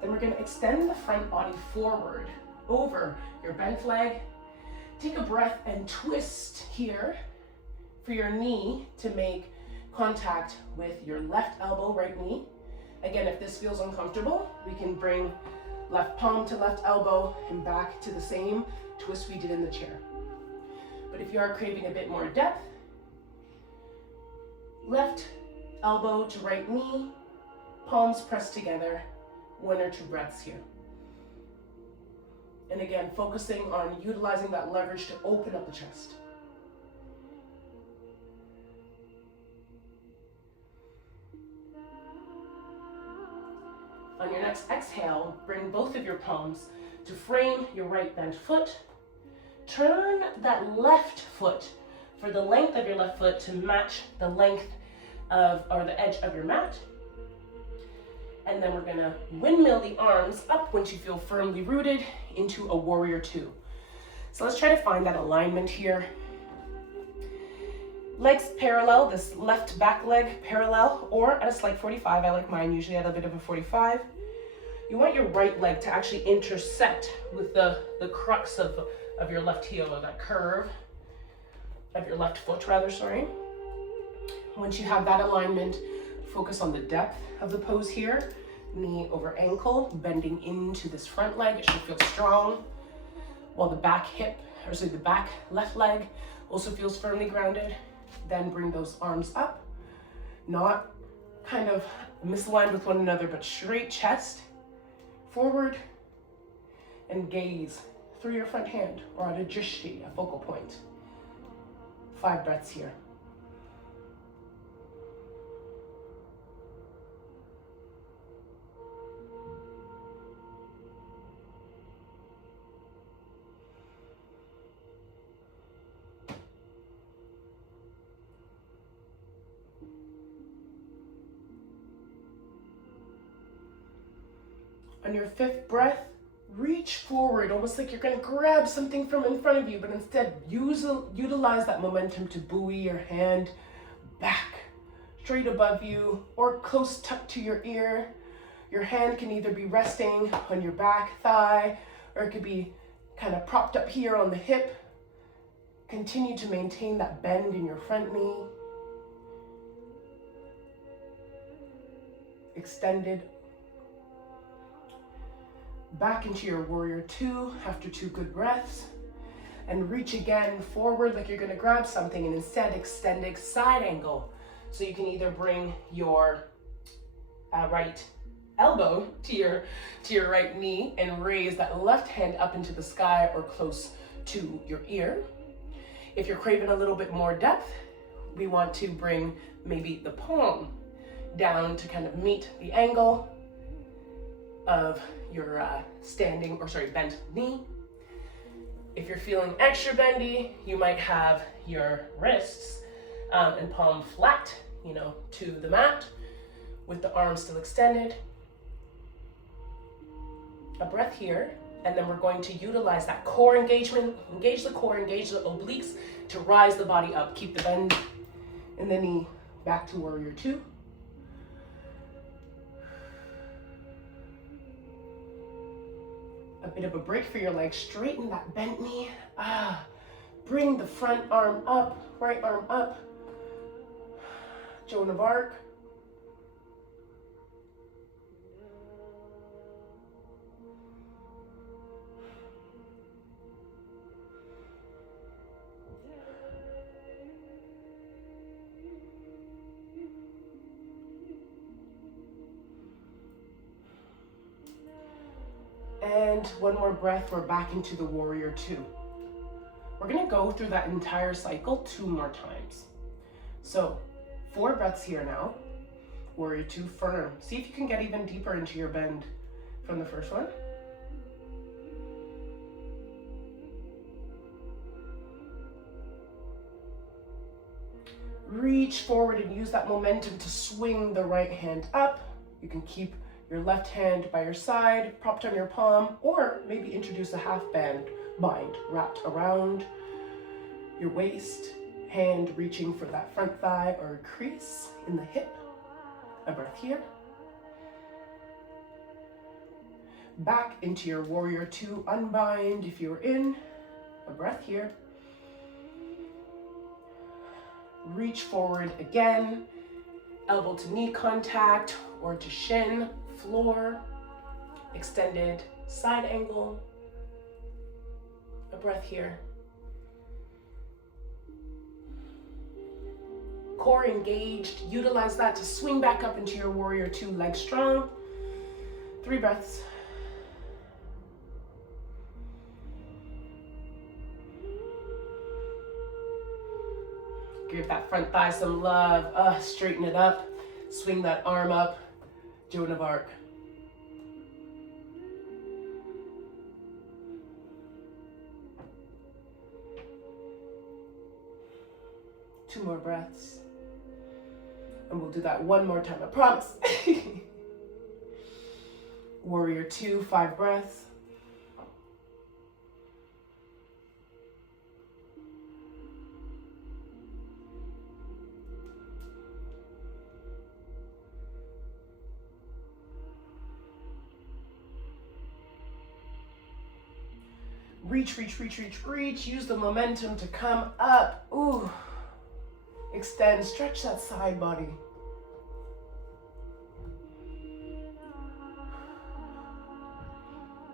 Then we're going to extend the front body forward over your bent leg. Take a breath and twist here for your knee to make contact with your left elbow, right knee. Again, if this feels uncomfortable, we can bring left palm to left elbow and back to the same twist we did in the chair. But if you are craving a bit more depth, left elbow to right knee, palms pressed together, 1 or 2 breaths here. And again, focusing on utilizing that leverage to open up the chest. On your next exhale, bring both of your palms to frame your right bent foot. Turn that left foot for the length of your left foot to match the length of, or the edge of your mat. And then we're gonna windmill the arms up once you feel firmly rooted into a warrior 2. So let's try to find that alignment here. Legs parallel, this left back leg parallel, or at a slight 45. I like mine usually at a bit of a 45. You want your right leg to actually intersect with the crux of your left heel, or that curve of your left foot rather, sorry. Once you have that alignment, focus on the depth of the pose here. Knee over ankle, bending into this front leg. It should feel strong. While the back hip, or sorry, the back left leg also feels firmly grounded. Then bring those arms up, not kind of misaligned with one another, but straight chest, forward, and gaze through your front hand or at a drishti, a focal point. 5 breaths here. On your 5th breath, reach forward, almost like you're going to grab something from in front of you, but instead utilize that momentum to buoy your hand back, straight above you, or close tucked to your ear. Your hand can either be resting on your back thigh, or it could be kind of propped up here on the hip. Continue to maintain that bend in your front knee. Extended back into your warrior 2 after 2 good breaths, and reach again forward like you're going to grab something, and instead extend a side angle. So you can either bring your right elbow to your right knee and raise that left hand up into the sky or close to your ear. If you're craving a little bit more depth, we want to bring maybe the palm down to kind of meet the angle of your bent knee. If you're feeling extra bendy, you might have your wrists and palm flat, to the mat with the arms still extended. A breath here, and then we're going to utilize that core engagement, engage the core, engage the obliques to rise the body up. Keep the bend in the knee, back to warrior 2. A bit of a break for your legs. Straighten that bent knee. Bring the front arm up, right arm up. Joan of Arc. And one more breath, we're back into the warrior two. We're gonna go through that entire cycle 2 more times. So 4 breaths here now. Warrior two, firm. See if you can get even deeper into your bend from the first one. Reach forward and use that momentum to swing the right hand up. You can keep your left hand by your side, propped on your palm, or maybe introduce a half bind wrapped around your waist, hand reaching for that front thigh or crease in the hip. A breath here. Back into your warrior two, unbind if you're in. A breath here. Reach forward again, elbow to knee contact or to shin, floor, extended side angle. A breath here. Core engaged, utilize that to swing back up into your warrior two, legs strong. 3 breaths. Give that front thigh some love. Straighten it up. Swing that arm up. Joan of Arc. Two more breaths. And we'll do that 1 more time, I promise. Warrior two, 5 breaths. Reach, reach, reach, reach, reach. Use the momentum to come up. Ooh. Extend, stretch that side body.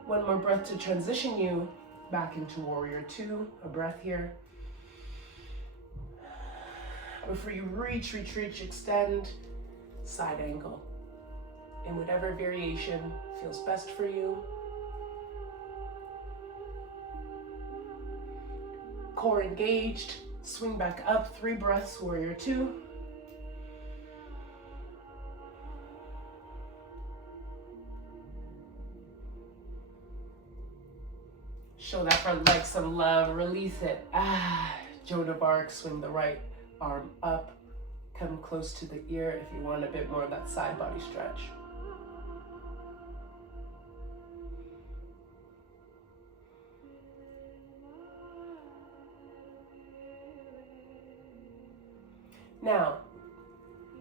One more breath to transition you back into warrior two. A breath here. Before you reach, reach, reach, extend, side angle. In whatever variation feels best for you. Core engaged, swing back up, 3 breaths, warrior two. Show that front leg some love, release it. Joan of Arc, swing the right arm up. Come close to the ear if you want a bit more of that side body stretch. Now,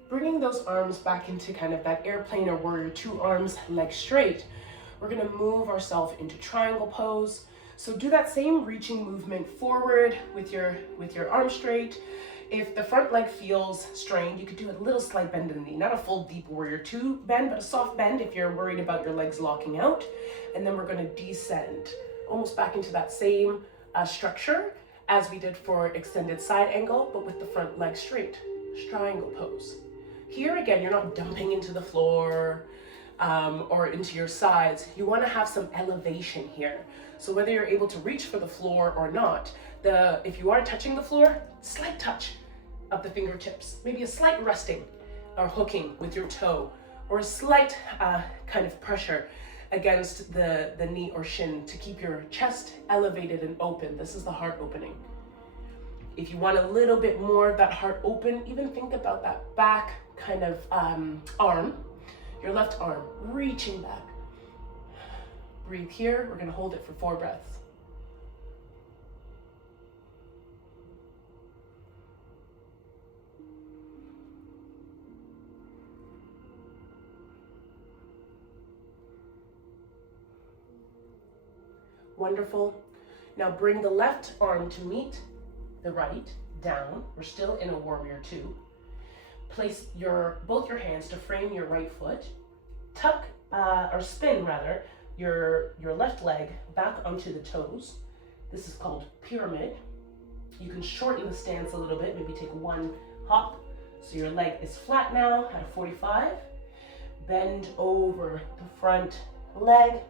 bringing those arms back into kind of that airplane or warrior two, arms, legs straight, we're gonna move ourselves into triangle pose. So do that same reaching movement forward with your arm straight. If the front leg feels strained, you could do a little slight bend in the knee, not a full deep warrior two bend, but a soft bend if you're worried about your legs locking out. And then we're gonna descend almost back into that same structure as we did for extended side angle, but with the front leg straight. Triangle pose. Here again, you're not dumping into the floor or into your sides. You want to have some elevation here. So whether you're able to reach for the floor or not, if you are touching the floor, slight touch of the fingertips, maybe a slight resting or hooking with your toe, or a slight kind of pressure against the knee or shin to keep your chest elevated and open. This is the heart opening. If you want a little bit more of that heart open, even think about that back kind of arm, your left arm, reaching back. Breathe here. We're going to hold it for 4 breaths. Wonderful. Now bring the left arm to meet the right, down. We're still in a warrior two. Place both your hands to frame your right foot. Tuck, or spin rather, your left leg back onto the toes. This is called pyramid. You can shorten the stance a little bit, maybe take 1 hop. So your leg is flat now at a 45. Bend over the front leg.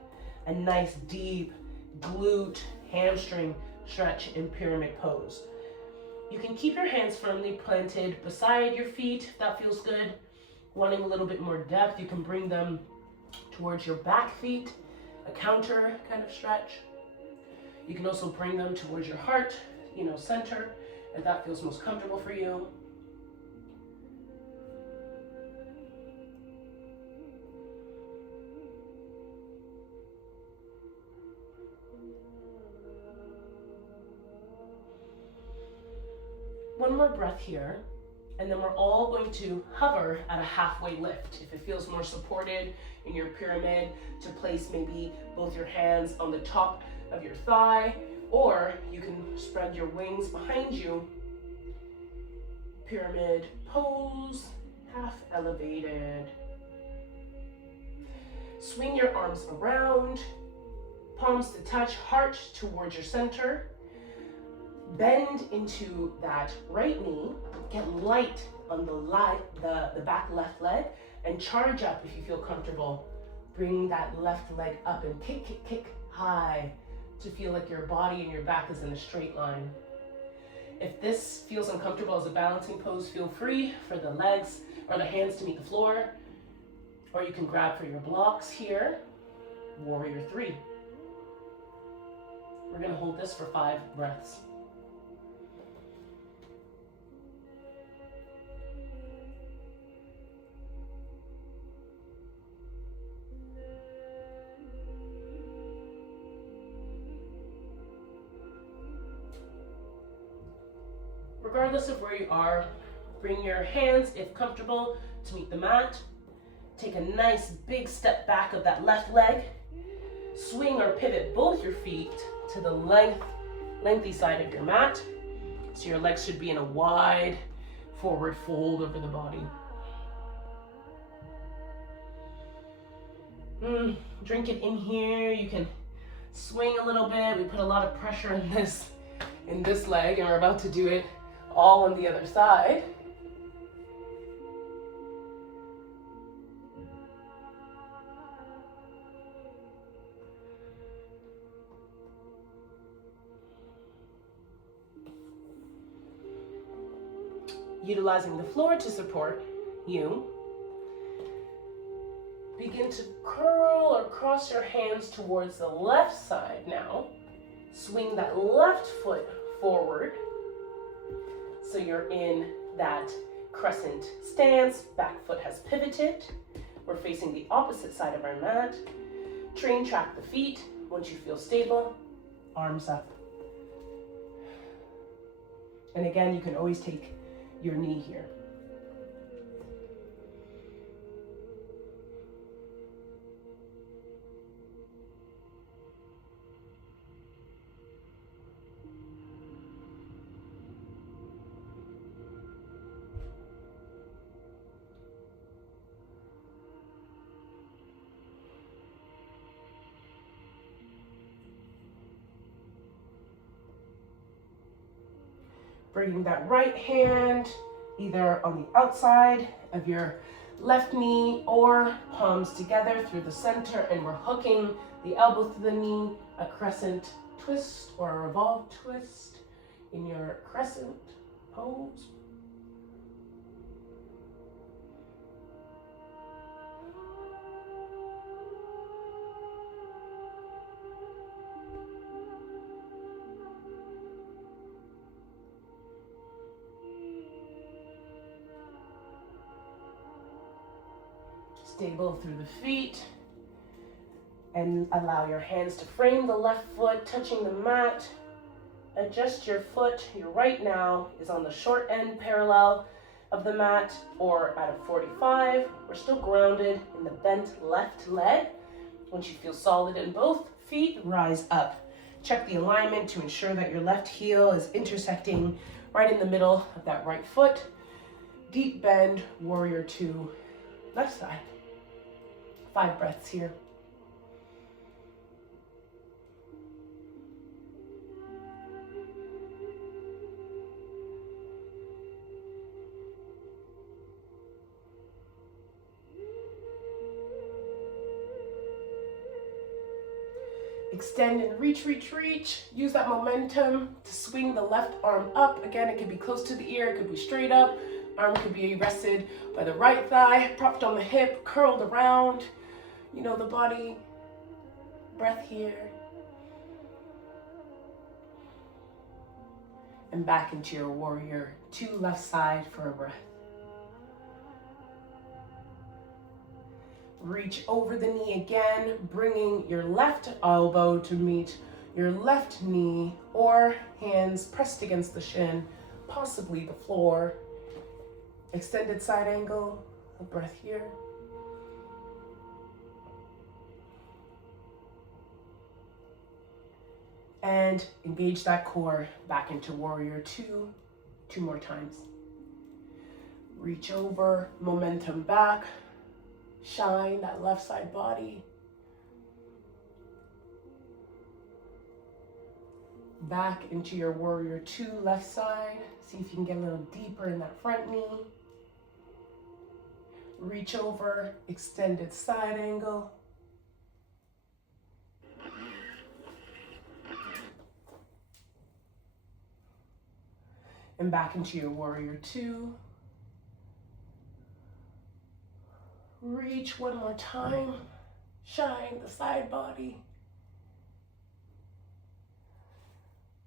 a nice deep glute, hamstring stretch in pyramid pose. You can keep your hands firmly planted beside your feet if that feels good. Wanting a little bit more depth, you can bring them towards your back feet, a counter kind of stretch. You can also bring them towards your heart, center, if that feels most comfortable for you. One more breath here, and then we're all going to hover at a halfway lift. If it feels more supported in your pyramid, to place maybe both your hands on the top of your thigh, or you can spread your wings behind you. Pyramid pose, half elevated. Swing your arms around, palms to touch, heart towards your center. Bend into that right knee, get light on the back left leg, and charge up if you feel comfortable. Bring that left leg up and kick, kick, kick high to feel like your body and your back is in a straight line. If this feels uncomfortable as a balancing pose, feel free for the legs or the hands to meet the floor, or you can grab for your blocks here. Warrior 3. We're going to hold this for 5 breaths. Regardless of where you are, bring your hands, if comfortable, to meet the mat. Take a nice big step back of that left leg. Swing or pivot both your feet to the lengthy side of your mat. So your legs should be in a wide forward fold over the body. Drink it in here. You can swing a little bit. We put a lot of pressure in this leg, and we're about to do it all on the other side. Utilizing the floor to support you. Begin to curl or cross your hands towards the left side now. Swing that left foot forward. So you're in that crescent stance, back foot has pivoted. We're facing the opposite side of our mat. Train track the feet. Once you feel stable, arms up. And again, you can always take your knee here. Bringing that right hand either on the outside of your left knee or palms together through the center, and we're hooking the elbow through the knee, a crescent twist or a revolved twist in your crescent pose. Stable through the feet, and allow your hands to frame the left foot touching the mat. Adjust your foot. Your right now is on the short end parallel of the mat or at a 45. We're still grounded in the bent left leg. Once you feel solid in both feet, rise up. Check the alignment to ensure that your left heel is intersecting right in the middle of that right foot. Deep bend, warrior 2, left side. 5 breaths here. Extend and reach, reach, reach. Use that momentum to swing the left arm up. Again, it could be close to the ear, it could be straight up. Arm could be rested by the right thigh, propped on the hip, curled around. You know the body. Breath here. And back into your warrior two, left side for a breath. Reach over the knee again, bringing your left elbow to meet your left knee, or hands pressed against the shin, possibly the floor. Extended side angle, a breath here. And engage that core back into warrior two more times. Reach over, momentum back. Shine that left side body. Back into your warrior two, left side. See if you can get a little deeper in that front knee. Reach over, extended side angle. And back into your warrior two. Reach one more time. Shine the side body.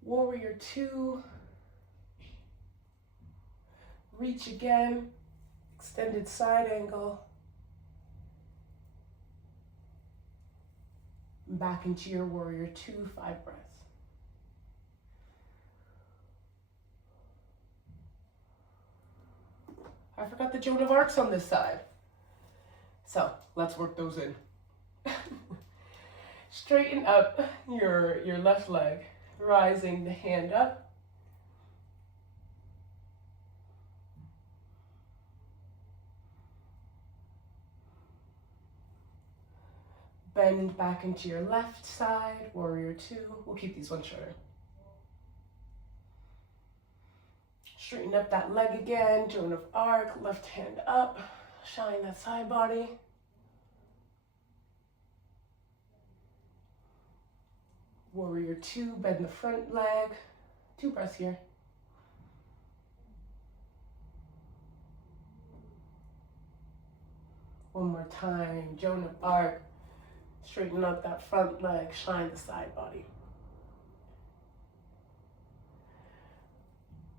Warrior two. Reach again. Extended side angle. Back into your warrior two, 5 breaths. I forgot the Joan of Arc's on this side. So let's work those in. Straighten up your left leg, rising the hand up. Bend back into your left side, warrior two. We'll keep these ones shorter. Straighten up that leg again, Joan of Arc, left hand up. Shine that side body. Warrior two, bend the front leg. 2 breaths here. One more time, Joan of Arc. Straighten up that front leg, shine the side body.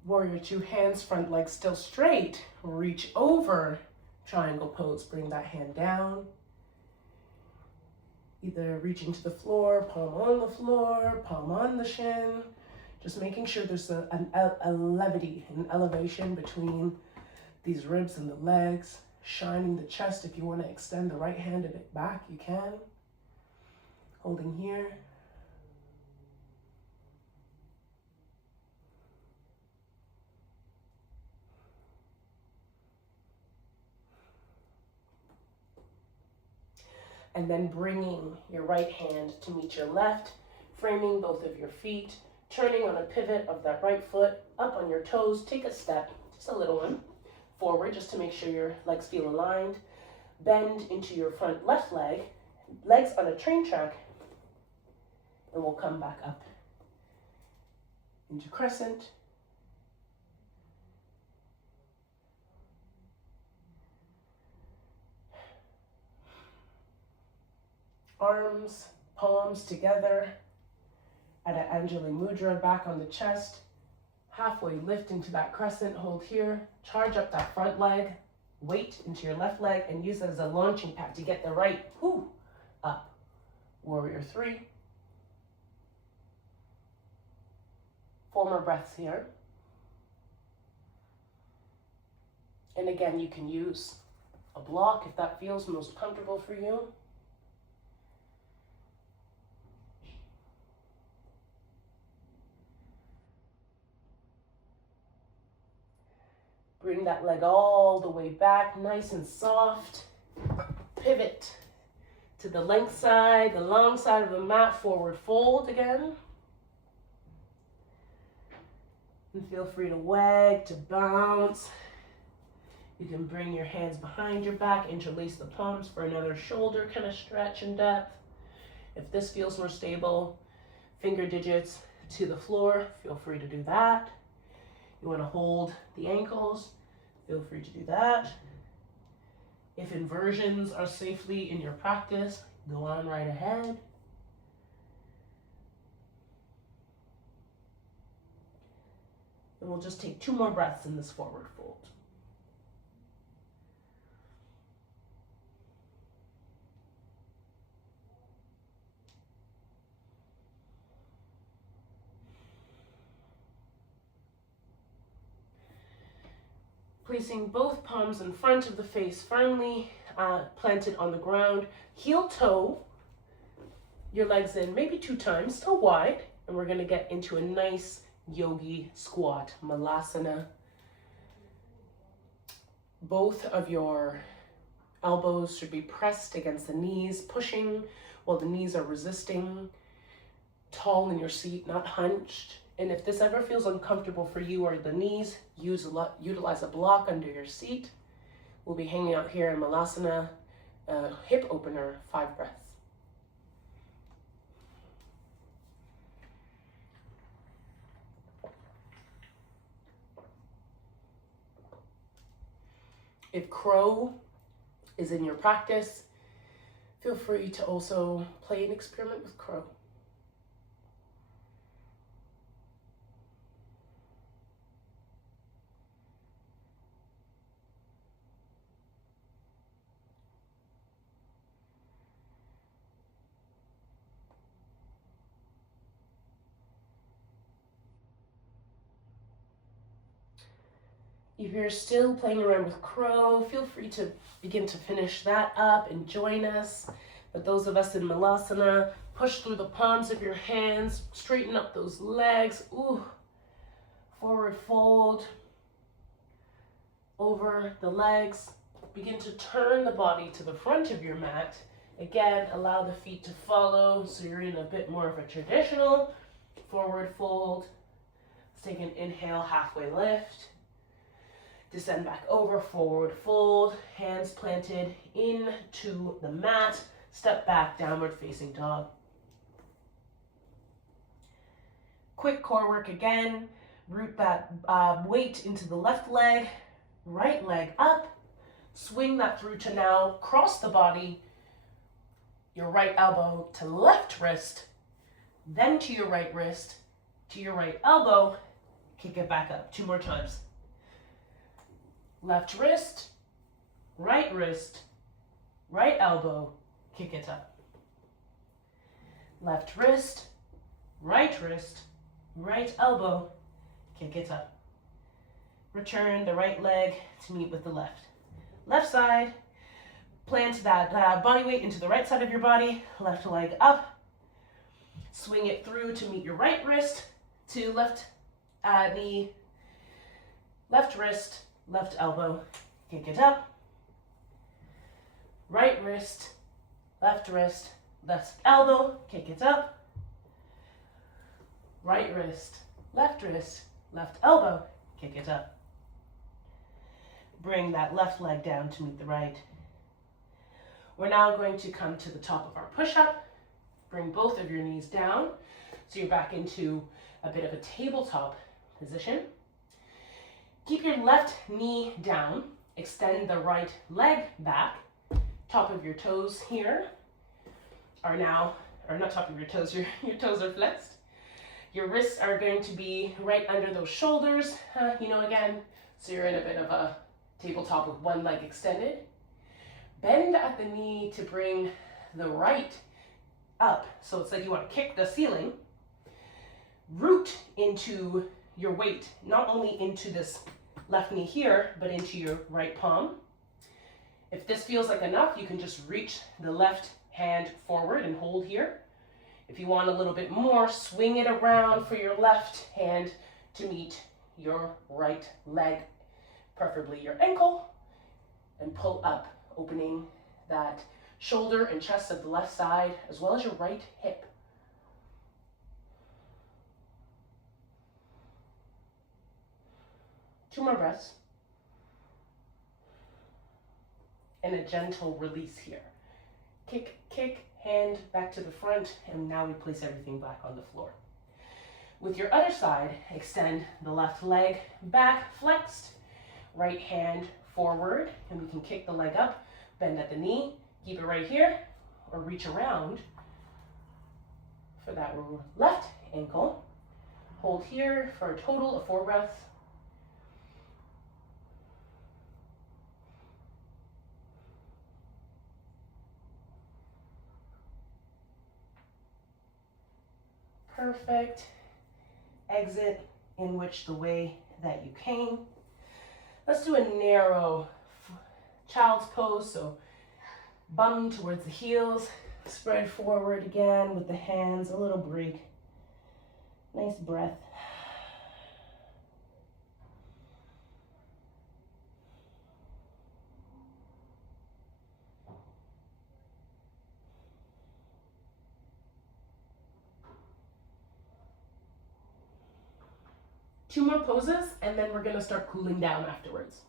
Warrior two, hands, front leg still straight. Reach over, triangle pose, bring that hand down. Either reaching to the floor, palm on the floor, palm on the shin. Just making sure there's a levity, an elevation between these ribs and the legs. Shining the chest. If you want to extend the right hand a bit back, you can. Holding here. And then bringing your right hand to meet your left, framing both of your feet, turning on a pivot of that right foot, up on your toes, take a step, just a little one, forward just to make sure your legs feel aligned. Bend into your front left leg, legs on a train track, and we'll come back up into crescent. Arms, palms together at an Anjali Mudra, back on the chest. Halfway lift into that crescent, hold here. Charge up that front leg, weight into your left leg, and use it as a launching pad to get the right, up. Warrior three. 4 more breaths here. And again, you can use a block if that feels most comfortable for you. Bring that leg all the way back, nice and soft. Pivot to the length side, the long side of the mat, forward fold again. And feel free to wag, to bounce. You can bring your hands behind your back, interlace the palms for another shoulder kind of stretch and depth. If this feels more stable, finger digits to the floor, feel free to do that. You want to hold the ankles, feel free to do that. If inversions are safely in your practice, go on right ahead. And we'll just take 2 more breaths in this forward fold. Placing both palms in front of the face firmly, planted on the ground. Heel toe your legs in maybe 2 times, still wide. And we're going to get into a nice yogi squat, malasana. Both of your elbows should be pressed against the knees, pushing while the knees are resisting. Tall in your seat, not hunched. And if this ever feels uncomfortable for you or the knees, utilize a block under your seat. We'll be hanging out here in malasana, hip opener, 5 breaths. If crow is in your practice, feel free to also play and experiment with crow. If you're still playing around with crow, feel free to begin to finish that up and join us. But those of us in malasana, push through the palms of your hands, straighten up those legs. Ooh, forward fold over the legs. Begin to turn the body to the front of your mat. Again, allow the feet to follow, so you're in a bit more of a traditional forward fold. Let's take an inhale, halfway lift. Descend back over, forward fold, hands planted into the mat, step back, downward facing dog. Quick core work again, root that weight into the left leg, right leg up, swing that through to now, cross the body, your right elbow to left wrist, then to your right wrist, to your right elbow, kick it back up, 2 more times. Left wrist, right elbow, kick it up. Left wrist, right elbow, kick it up. Return the right leg to meet with the left. Left side, plant that body weight into the right side of your body, left leg up, swing it through to meet your right wrist to left knee, left wrist, left elbow, kick it up. Right wrist, left elbow, kick it up. Right wrist, left elbow, kick it up. Bring that left leg down to meet the right. We're now going to come to the top of our push-up. Bring both of your knees down, so you're back into a bit of a tabletop position. Keep your left knee down, extend the right leg back. Top of your toes here are now, or not top of your toes, your toes are flexed. Your wrists are going to be right under those shoulders, again, so you're in a bit of a tabletop with one leg extended. Bend at the knee to bring the right up, so it's like you want to kick the ceiling. Root into your weight, not only into this left knee here, but into your right palm. If this feels like enough, you can just reach the left hand forward and hold here. If you want a little bit more, swing it around for your left hand to meet your right leg, preferably your ankle, and pull up, opening that shoulder and chest of the left side, as well as your right hip. Two more breaths. And a gentle release here. kick, kick, hand back to the front, and now we place everything back on the floor. With your other side, extend the left leg back, flexed, right hand forward, and we can kick the leg up, bend at the knee, keep it right here, or reach around for that left ankle. Hold here for a total of 4 breaths. Perfect. Exit in which the way that you came. Let's do a narrow child's pose, so bum towards the heels, spread forward again with the hands, a little break. Nice breath. Two more poses, and then we're gonna start cooling down afterwards.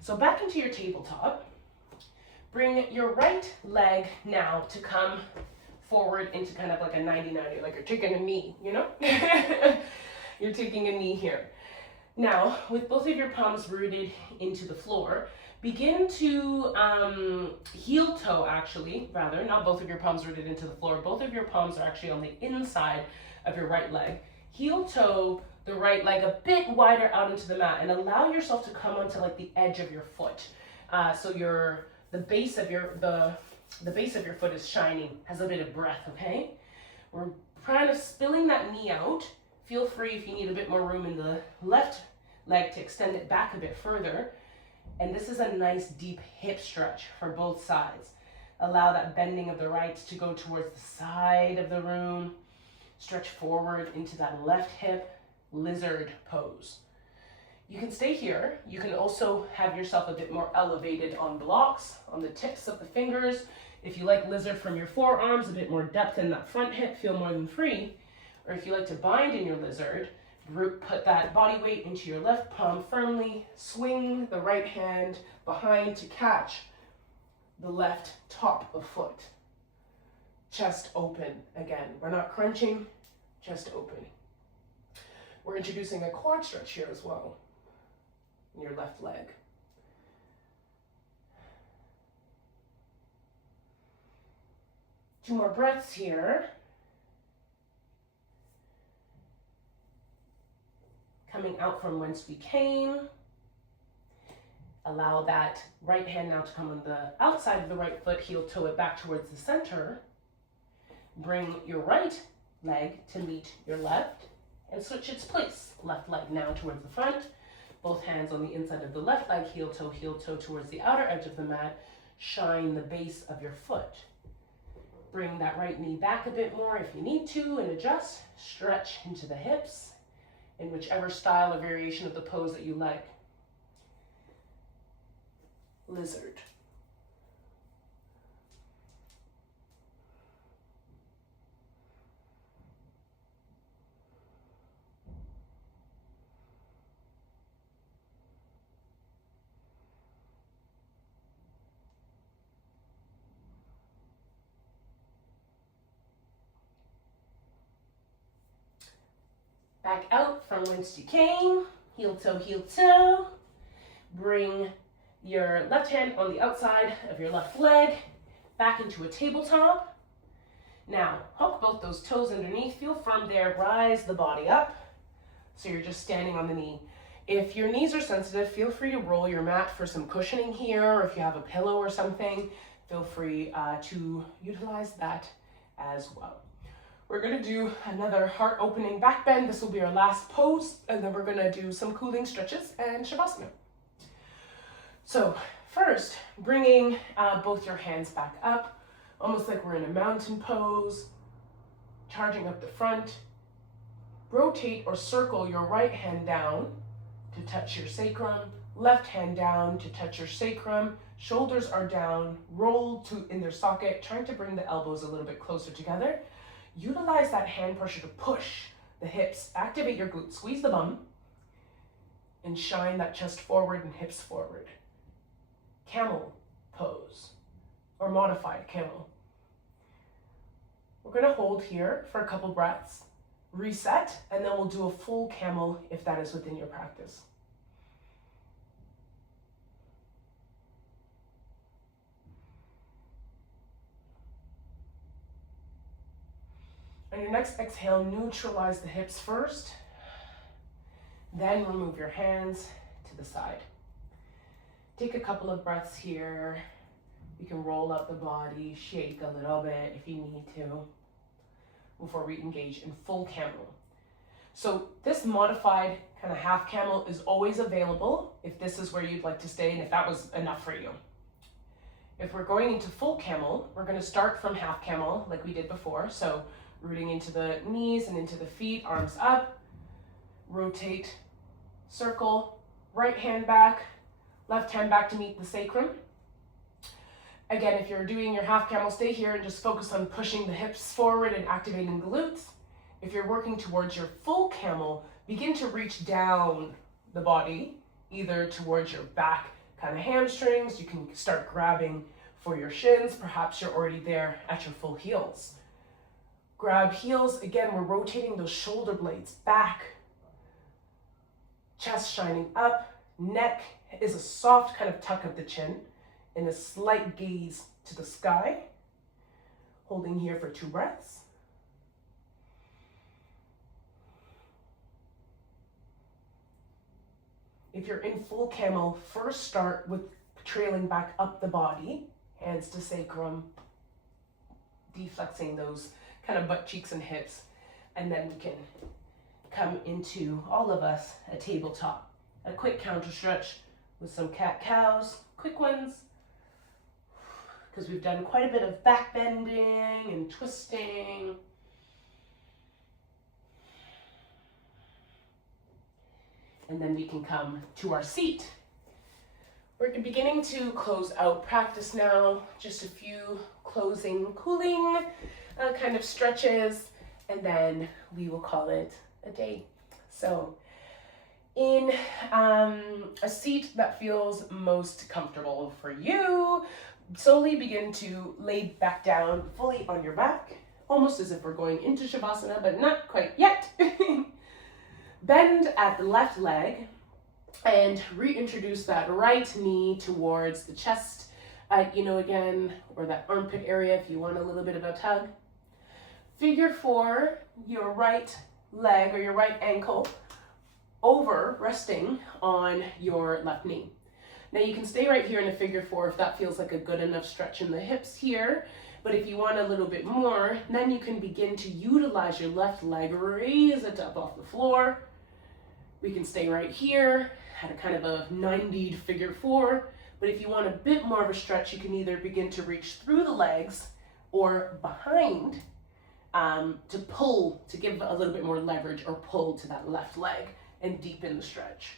So back into your tabletop. Bring your right leg now to come forward into kind of like a 90-90, like you're taking a knee, you know? You're taking a knee here. Now, with both of your palms rooted into the floor, begin to heel toe actually, rather, not both of your palms rooted into the floor, both of your palms are actually on the inside of your right leg. Heel toe the right leg a bit wider out into the mat and allow yourself to come onto like the edge of your foot. So the base of your foot is shining, has a bit of breath, okay? We're kind of spilling that knee out. Feel free if you need a bit more room in the left leg to extend it back a bit further. And this is a nice deep hip stretch for both sides. Allow that bending of the right to go towards the side of the room. Stretch forward into that left hip, lizard pose. You can stay here. You can also have yourself a bit more elevated on blocks, on the tips of the fingers. If you like lizard from your forearms, a bit more depth in that front hip, feel more than free. Or if you like to bind in your lizard, put that body weight into your left palm firmly, swing the right hand behind to catch the left top of foot. Chest open again. We're not crunching, chest open. We're introducing a quad stretch here as well in your left leg. Two more breaths here. Coming out from whence we came. Allow that right hand now to come on the outside of the right foot, heel toe it back towards the center. Bring your right leg to meet your left and switch its place. Left leg now towards the front. Both hands on the inside of the left leg, heel toe towards the outer edge of the mat. Shine the base of your foot. Bring that right knee back a bit more if you need to and adjust. Stretch into the hips in whichever style or variation of the pose that you like. Lizard. Back out from whence you came, heel toe. Bring your left hand on the outside of your left leg, back into a tabletop. Now, hook both those toes underneath, feel firm there, rise the body up. So you're just standing on the knee. If your knees are sensitive, feel free to roll your mat for some cushioning here, or if you have a pillow or something, feel free to utilize that as well. We're gonna do another heart opening back bend. This will be our last pose, and then we're gonna do some cooling stretches and Shavasana. So first, bringing both your hands back up, almost like we're in a mountain pose, charging up the front. Rotate or circle your right hand down to touch your sacrum, left hand down to touch your sacrum, shoulders are down, rolled in their socket, trying to bring the elbows a little bit closer together. Utilize that hand pressure to push the hips, activate your glutes, squeeze the bum, and shine that chest forward and hips forward. Camel pose. or modified camel. We're going to hold here for a couple breaths, reset, and then we'll do a full camel if that is within your practice. On your next exhale, neutralize the hips first, then remove your hands to the side. Take a couple of breaths here. You can roll up the body, shake a little bit if you need to, before we engage in full camel. So this modified kind of half camel is always available if this is where you'd like to stay and if that was enough for you. If we're going into full camel, we're going to start from half camel like we did before. So rooting into the knees and into the feet, arms up, rotate, circle, right hand back, left hand back to meet the sacrum. Again, if you're doing your half camel, stay here and just focus on pushing the hips forward and activating the glutes. If you're working towards your full camel, begin to reach down the body, either towards your back kind of hamstrings. You can start grabbing for your shins. Perhaps you're already there at your full heels. Grab heels. Again, we're rotating those shoulder blades back. Chest shining up. Neck is a soft kind of tuck of the chin and a slight gaze to the sky. Holding here for 2 breaths. If you're in full camel, first start with trailing back up the body, hands to sacrum, deflexing those kind of butt cheeks and hips, and then we can come into, all of us, a tabletop. A quick counter stretch with some cat-cows, quick ones, because we've done quite a bit of back bending and twisting. And then we can come to our seat. We're beginning to close out practice now. Just a few closing, cooling kind of stretches, and then we will call it a day. So in a seat that feels most comfortable for you, slowly begin to lay back down fully on your back, almost as if we're going into Shavasana, but not quite yet. Bend at the left leg and reintroduce that right knee towards the chest, again, or that armpit area if you want a little bit of a tug. Figure 4, your right leg or your right ankle over, resting on your left knee. Now you can stay right here in a figure 4 if that feels like a good enough stretch in the hips here. But if you want a little bit more, then you can begin to utilize your left leg, raise it up off the floor. We can stay right here at a kind of a 90 figure 4. But if you want a bit more of a stretch, you can either begin to reach through the legs or behind to pull, to give a little bit more leverage or pull to that left leg and deepen the stretch.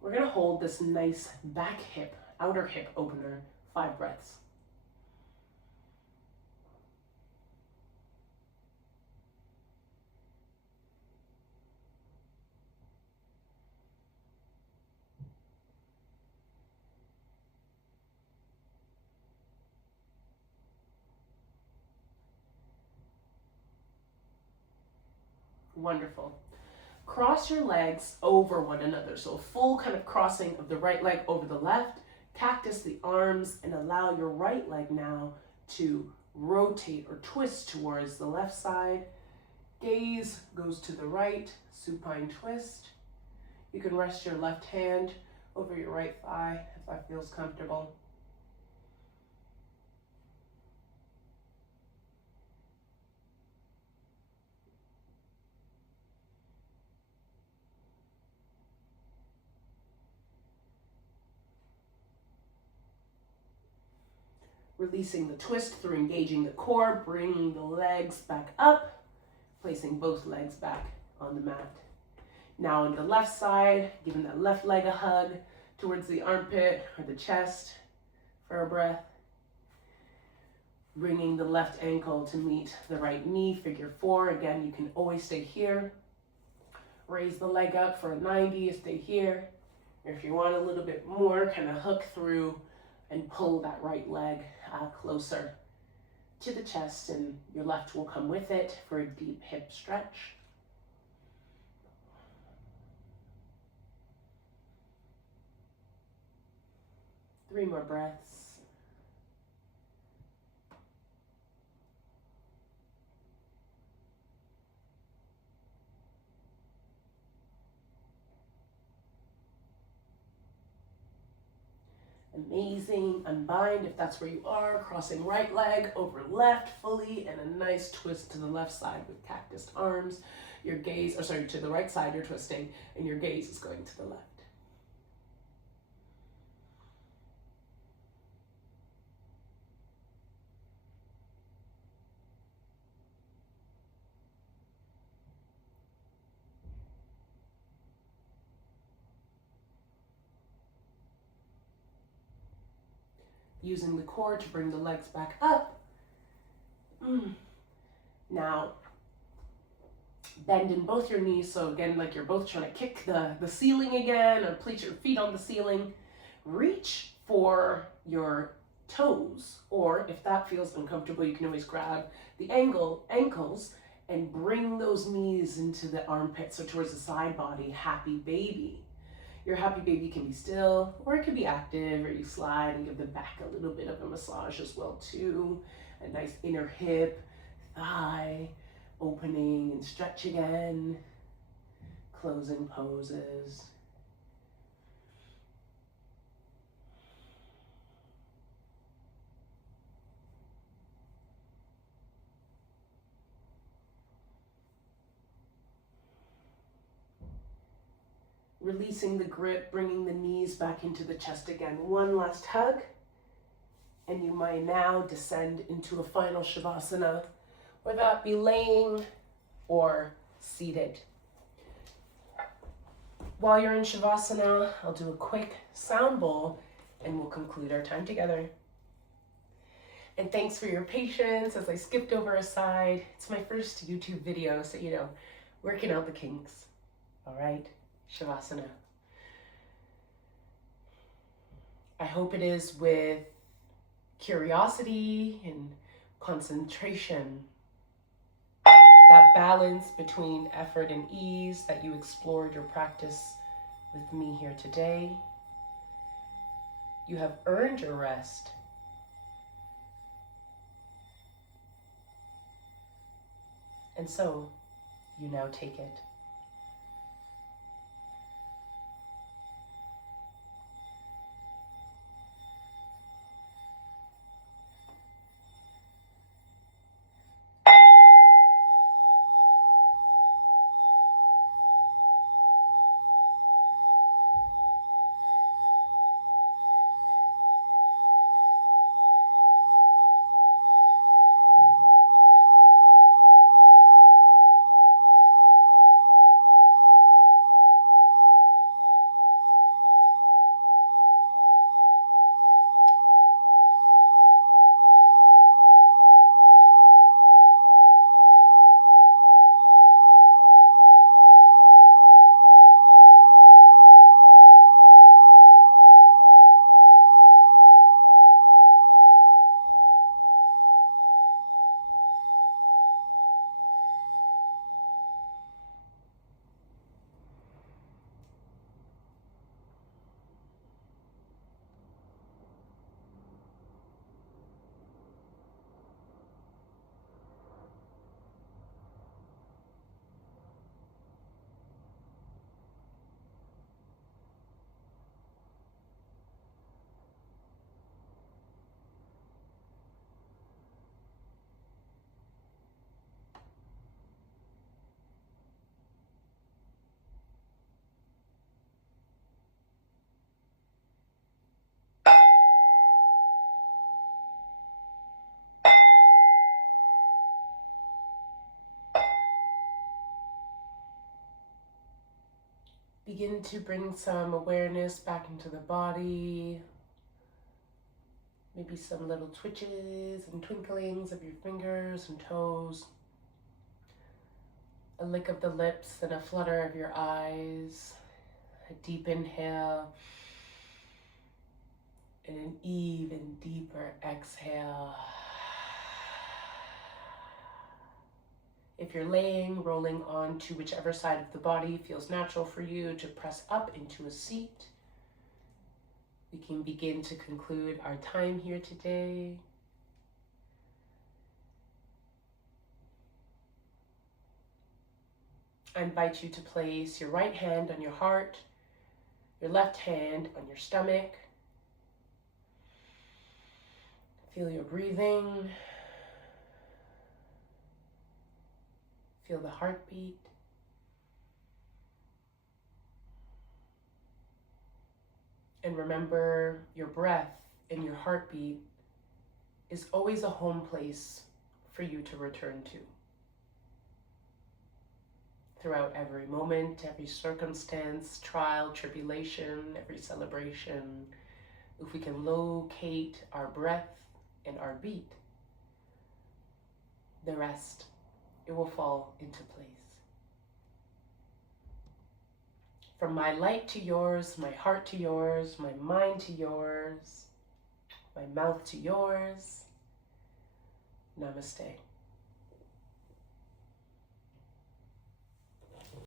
We're going to hold this nice back hip, outer hip opener, 5 breaths. Wonderful. Cross your legs over one another. So a full kind of crossing of the right leg over the left. Cactus the arms and allow your right leg now to rotate or twist towards the left side. Gaze goes to the right, supine twist. You can rest your left hand over your right thigh if that feels comfortable. Releasing the twist through engaging the core, bringing the legs back up, placing both legs back on the mat. Now on the left side, giving that left leg a hug towards the armpit or the chest for a breath. Bringing the left ankle to meet the right knee, figure 4. Again, you can always stay here. Raise the leg up for a 90, stay here. Or if you want a little bit more, kind of hook through and pull that right leg closer to the chest, and your left will come with it for a deep hip stretch. Three more breaths. Amazing. Unbind if that's where you are. Crossing right leg over left fully, and a nice twist to the left side with cactus arms. Your gaze, or sorry, to the right side you're twisting, and your gaze is going to the left. Using the core to bring the legs back up. Now, bend in both your knees, so again, like you're both trying to kick the ceiling again, or place your feet on the ceiling. Reach for your toes, or if that feels uncomfortable, you can always grab the ankles and bring those knees into the armpits, so towards the side body, happy baby. Your happy baby can be still, or it can be active, or you slide and give the back a little bit of a massage as well too. A nice inner hip, thigh, opening and stretch again, closing poses. Releasing the grip, bringing the knees back into the chest again. One last hug, and you might now descend into a final Shavasana, whether that be laying or seated. While you're in Shavasana, I'll do a quick sound bowl, and we'll conclude our time together. And thanks for your patience as I skipped over a side. It's my first YouTube video, so working out the kinks. All right. Shavasana. I hope it is with curiosity and concentration, that balance between effort and ease, that you explored your practice with me here today. You have earned your rest. And so you now take it. Begin to bring some awareness back into the body. Maybe some little twitches and twinklings of your fingers and toes. A lick of the lips and a flutter of your eyes. A deep inhale. And an even deeper exhale. If you're laying, rolling on to whichever side of the body feels natural for you to press up into a seat, we can begin to conclude our time here today. I invite you to place your right hand on your heart, your left hand on your stomach. Feel your breathing. Feel the heartbeat. And remember, your breath and your heartbeat is always a home place for you to return to. Throughout every moment, every circumstance, trial, tribulation, every celebration, if we can locate our breath and our beat, the rest, it will fall into place. From my light to yours, my heart to yours, my mind to yours, my mouth to yours, namaste.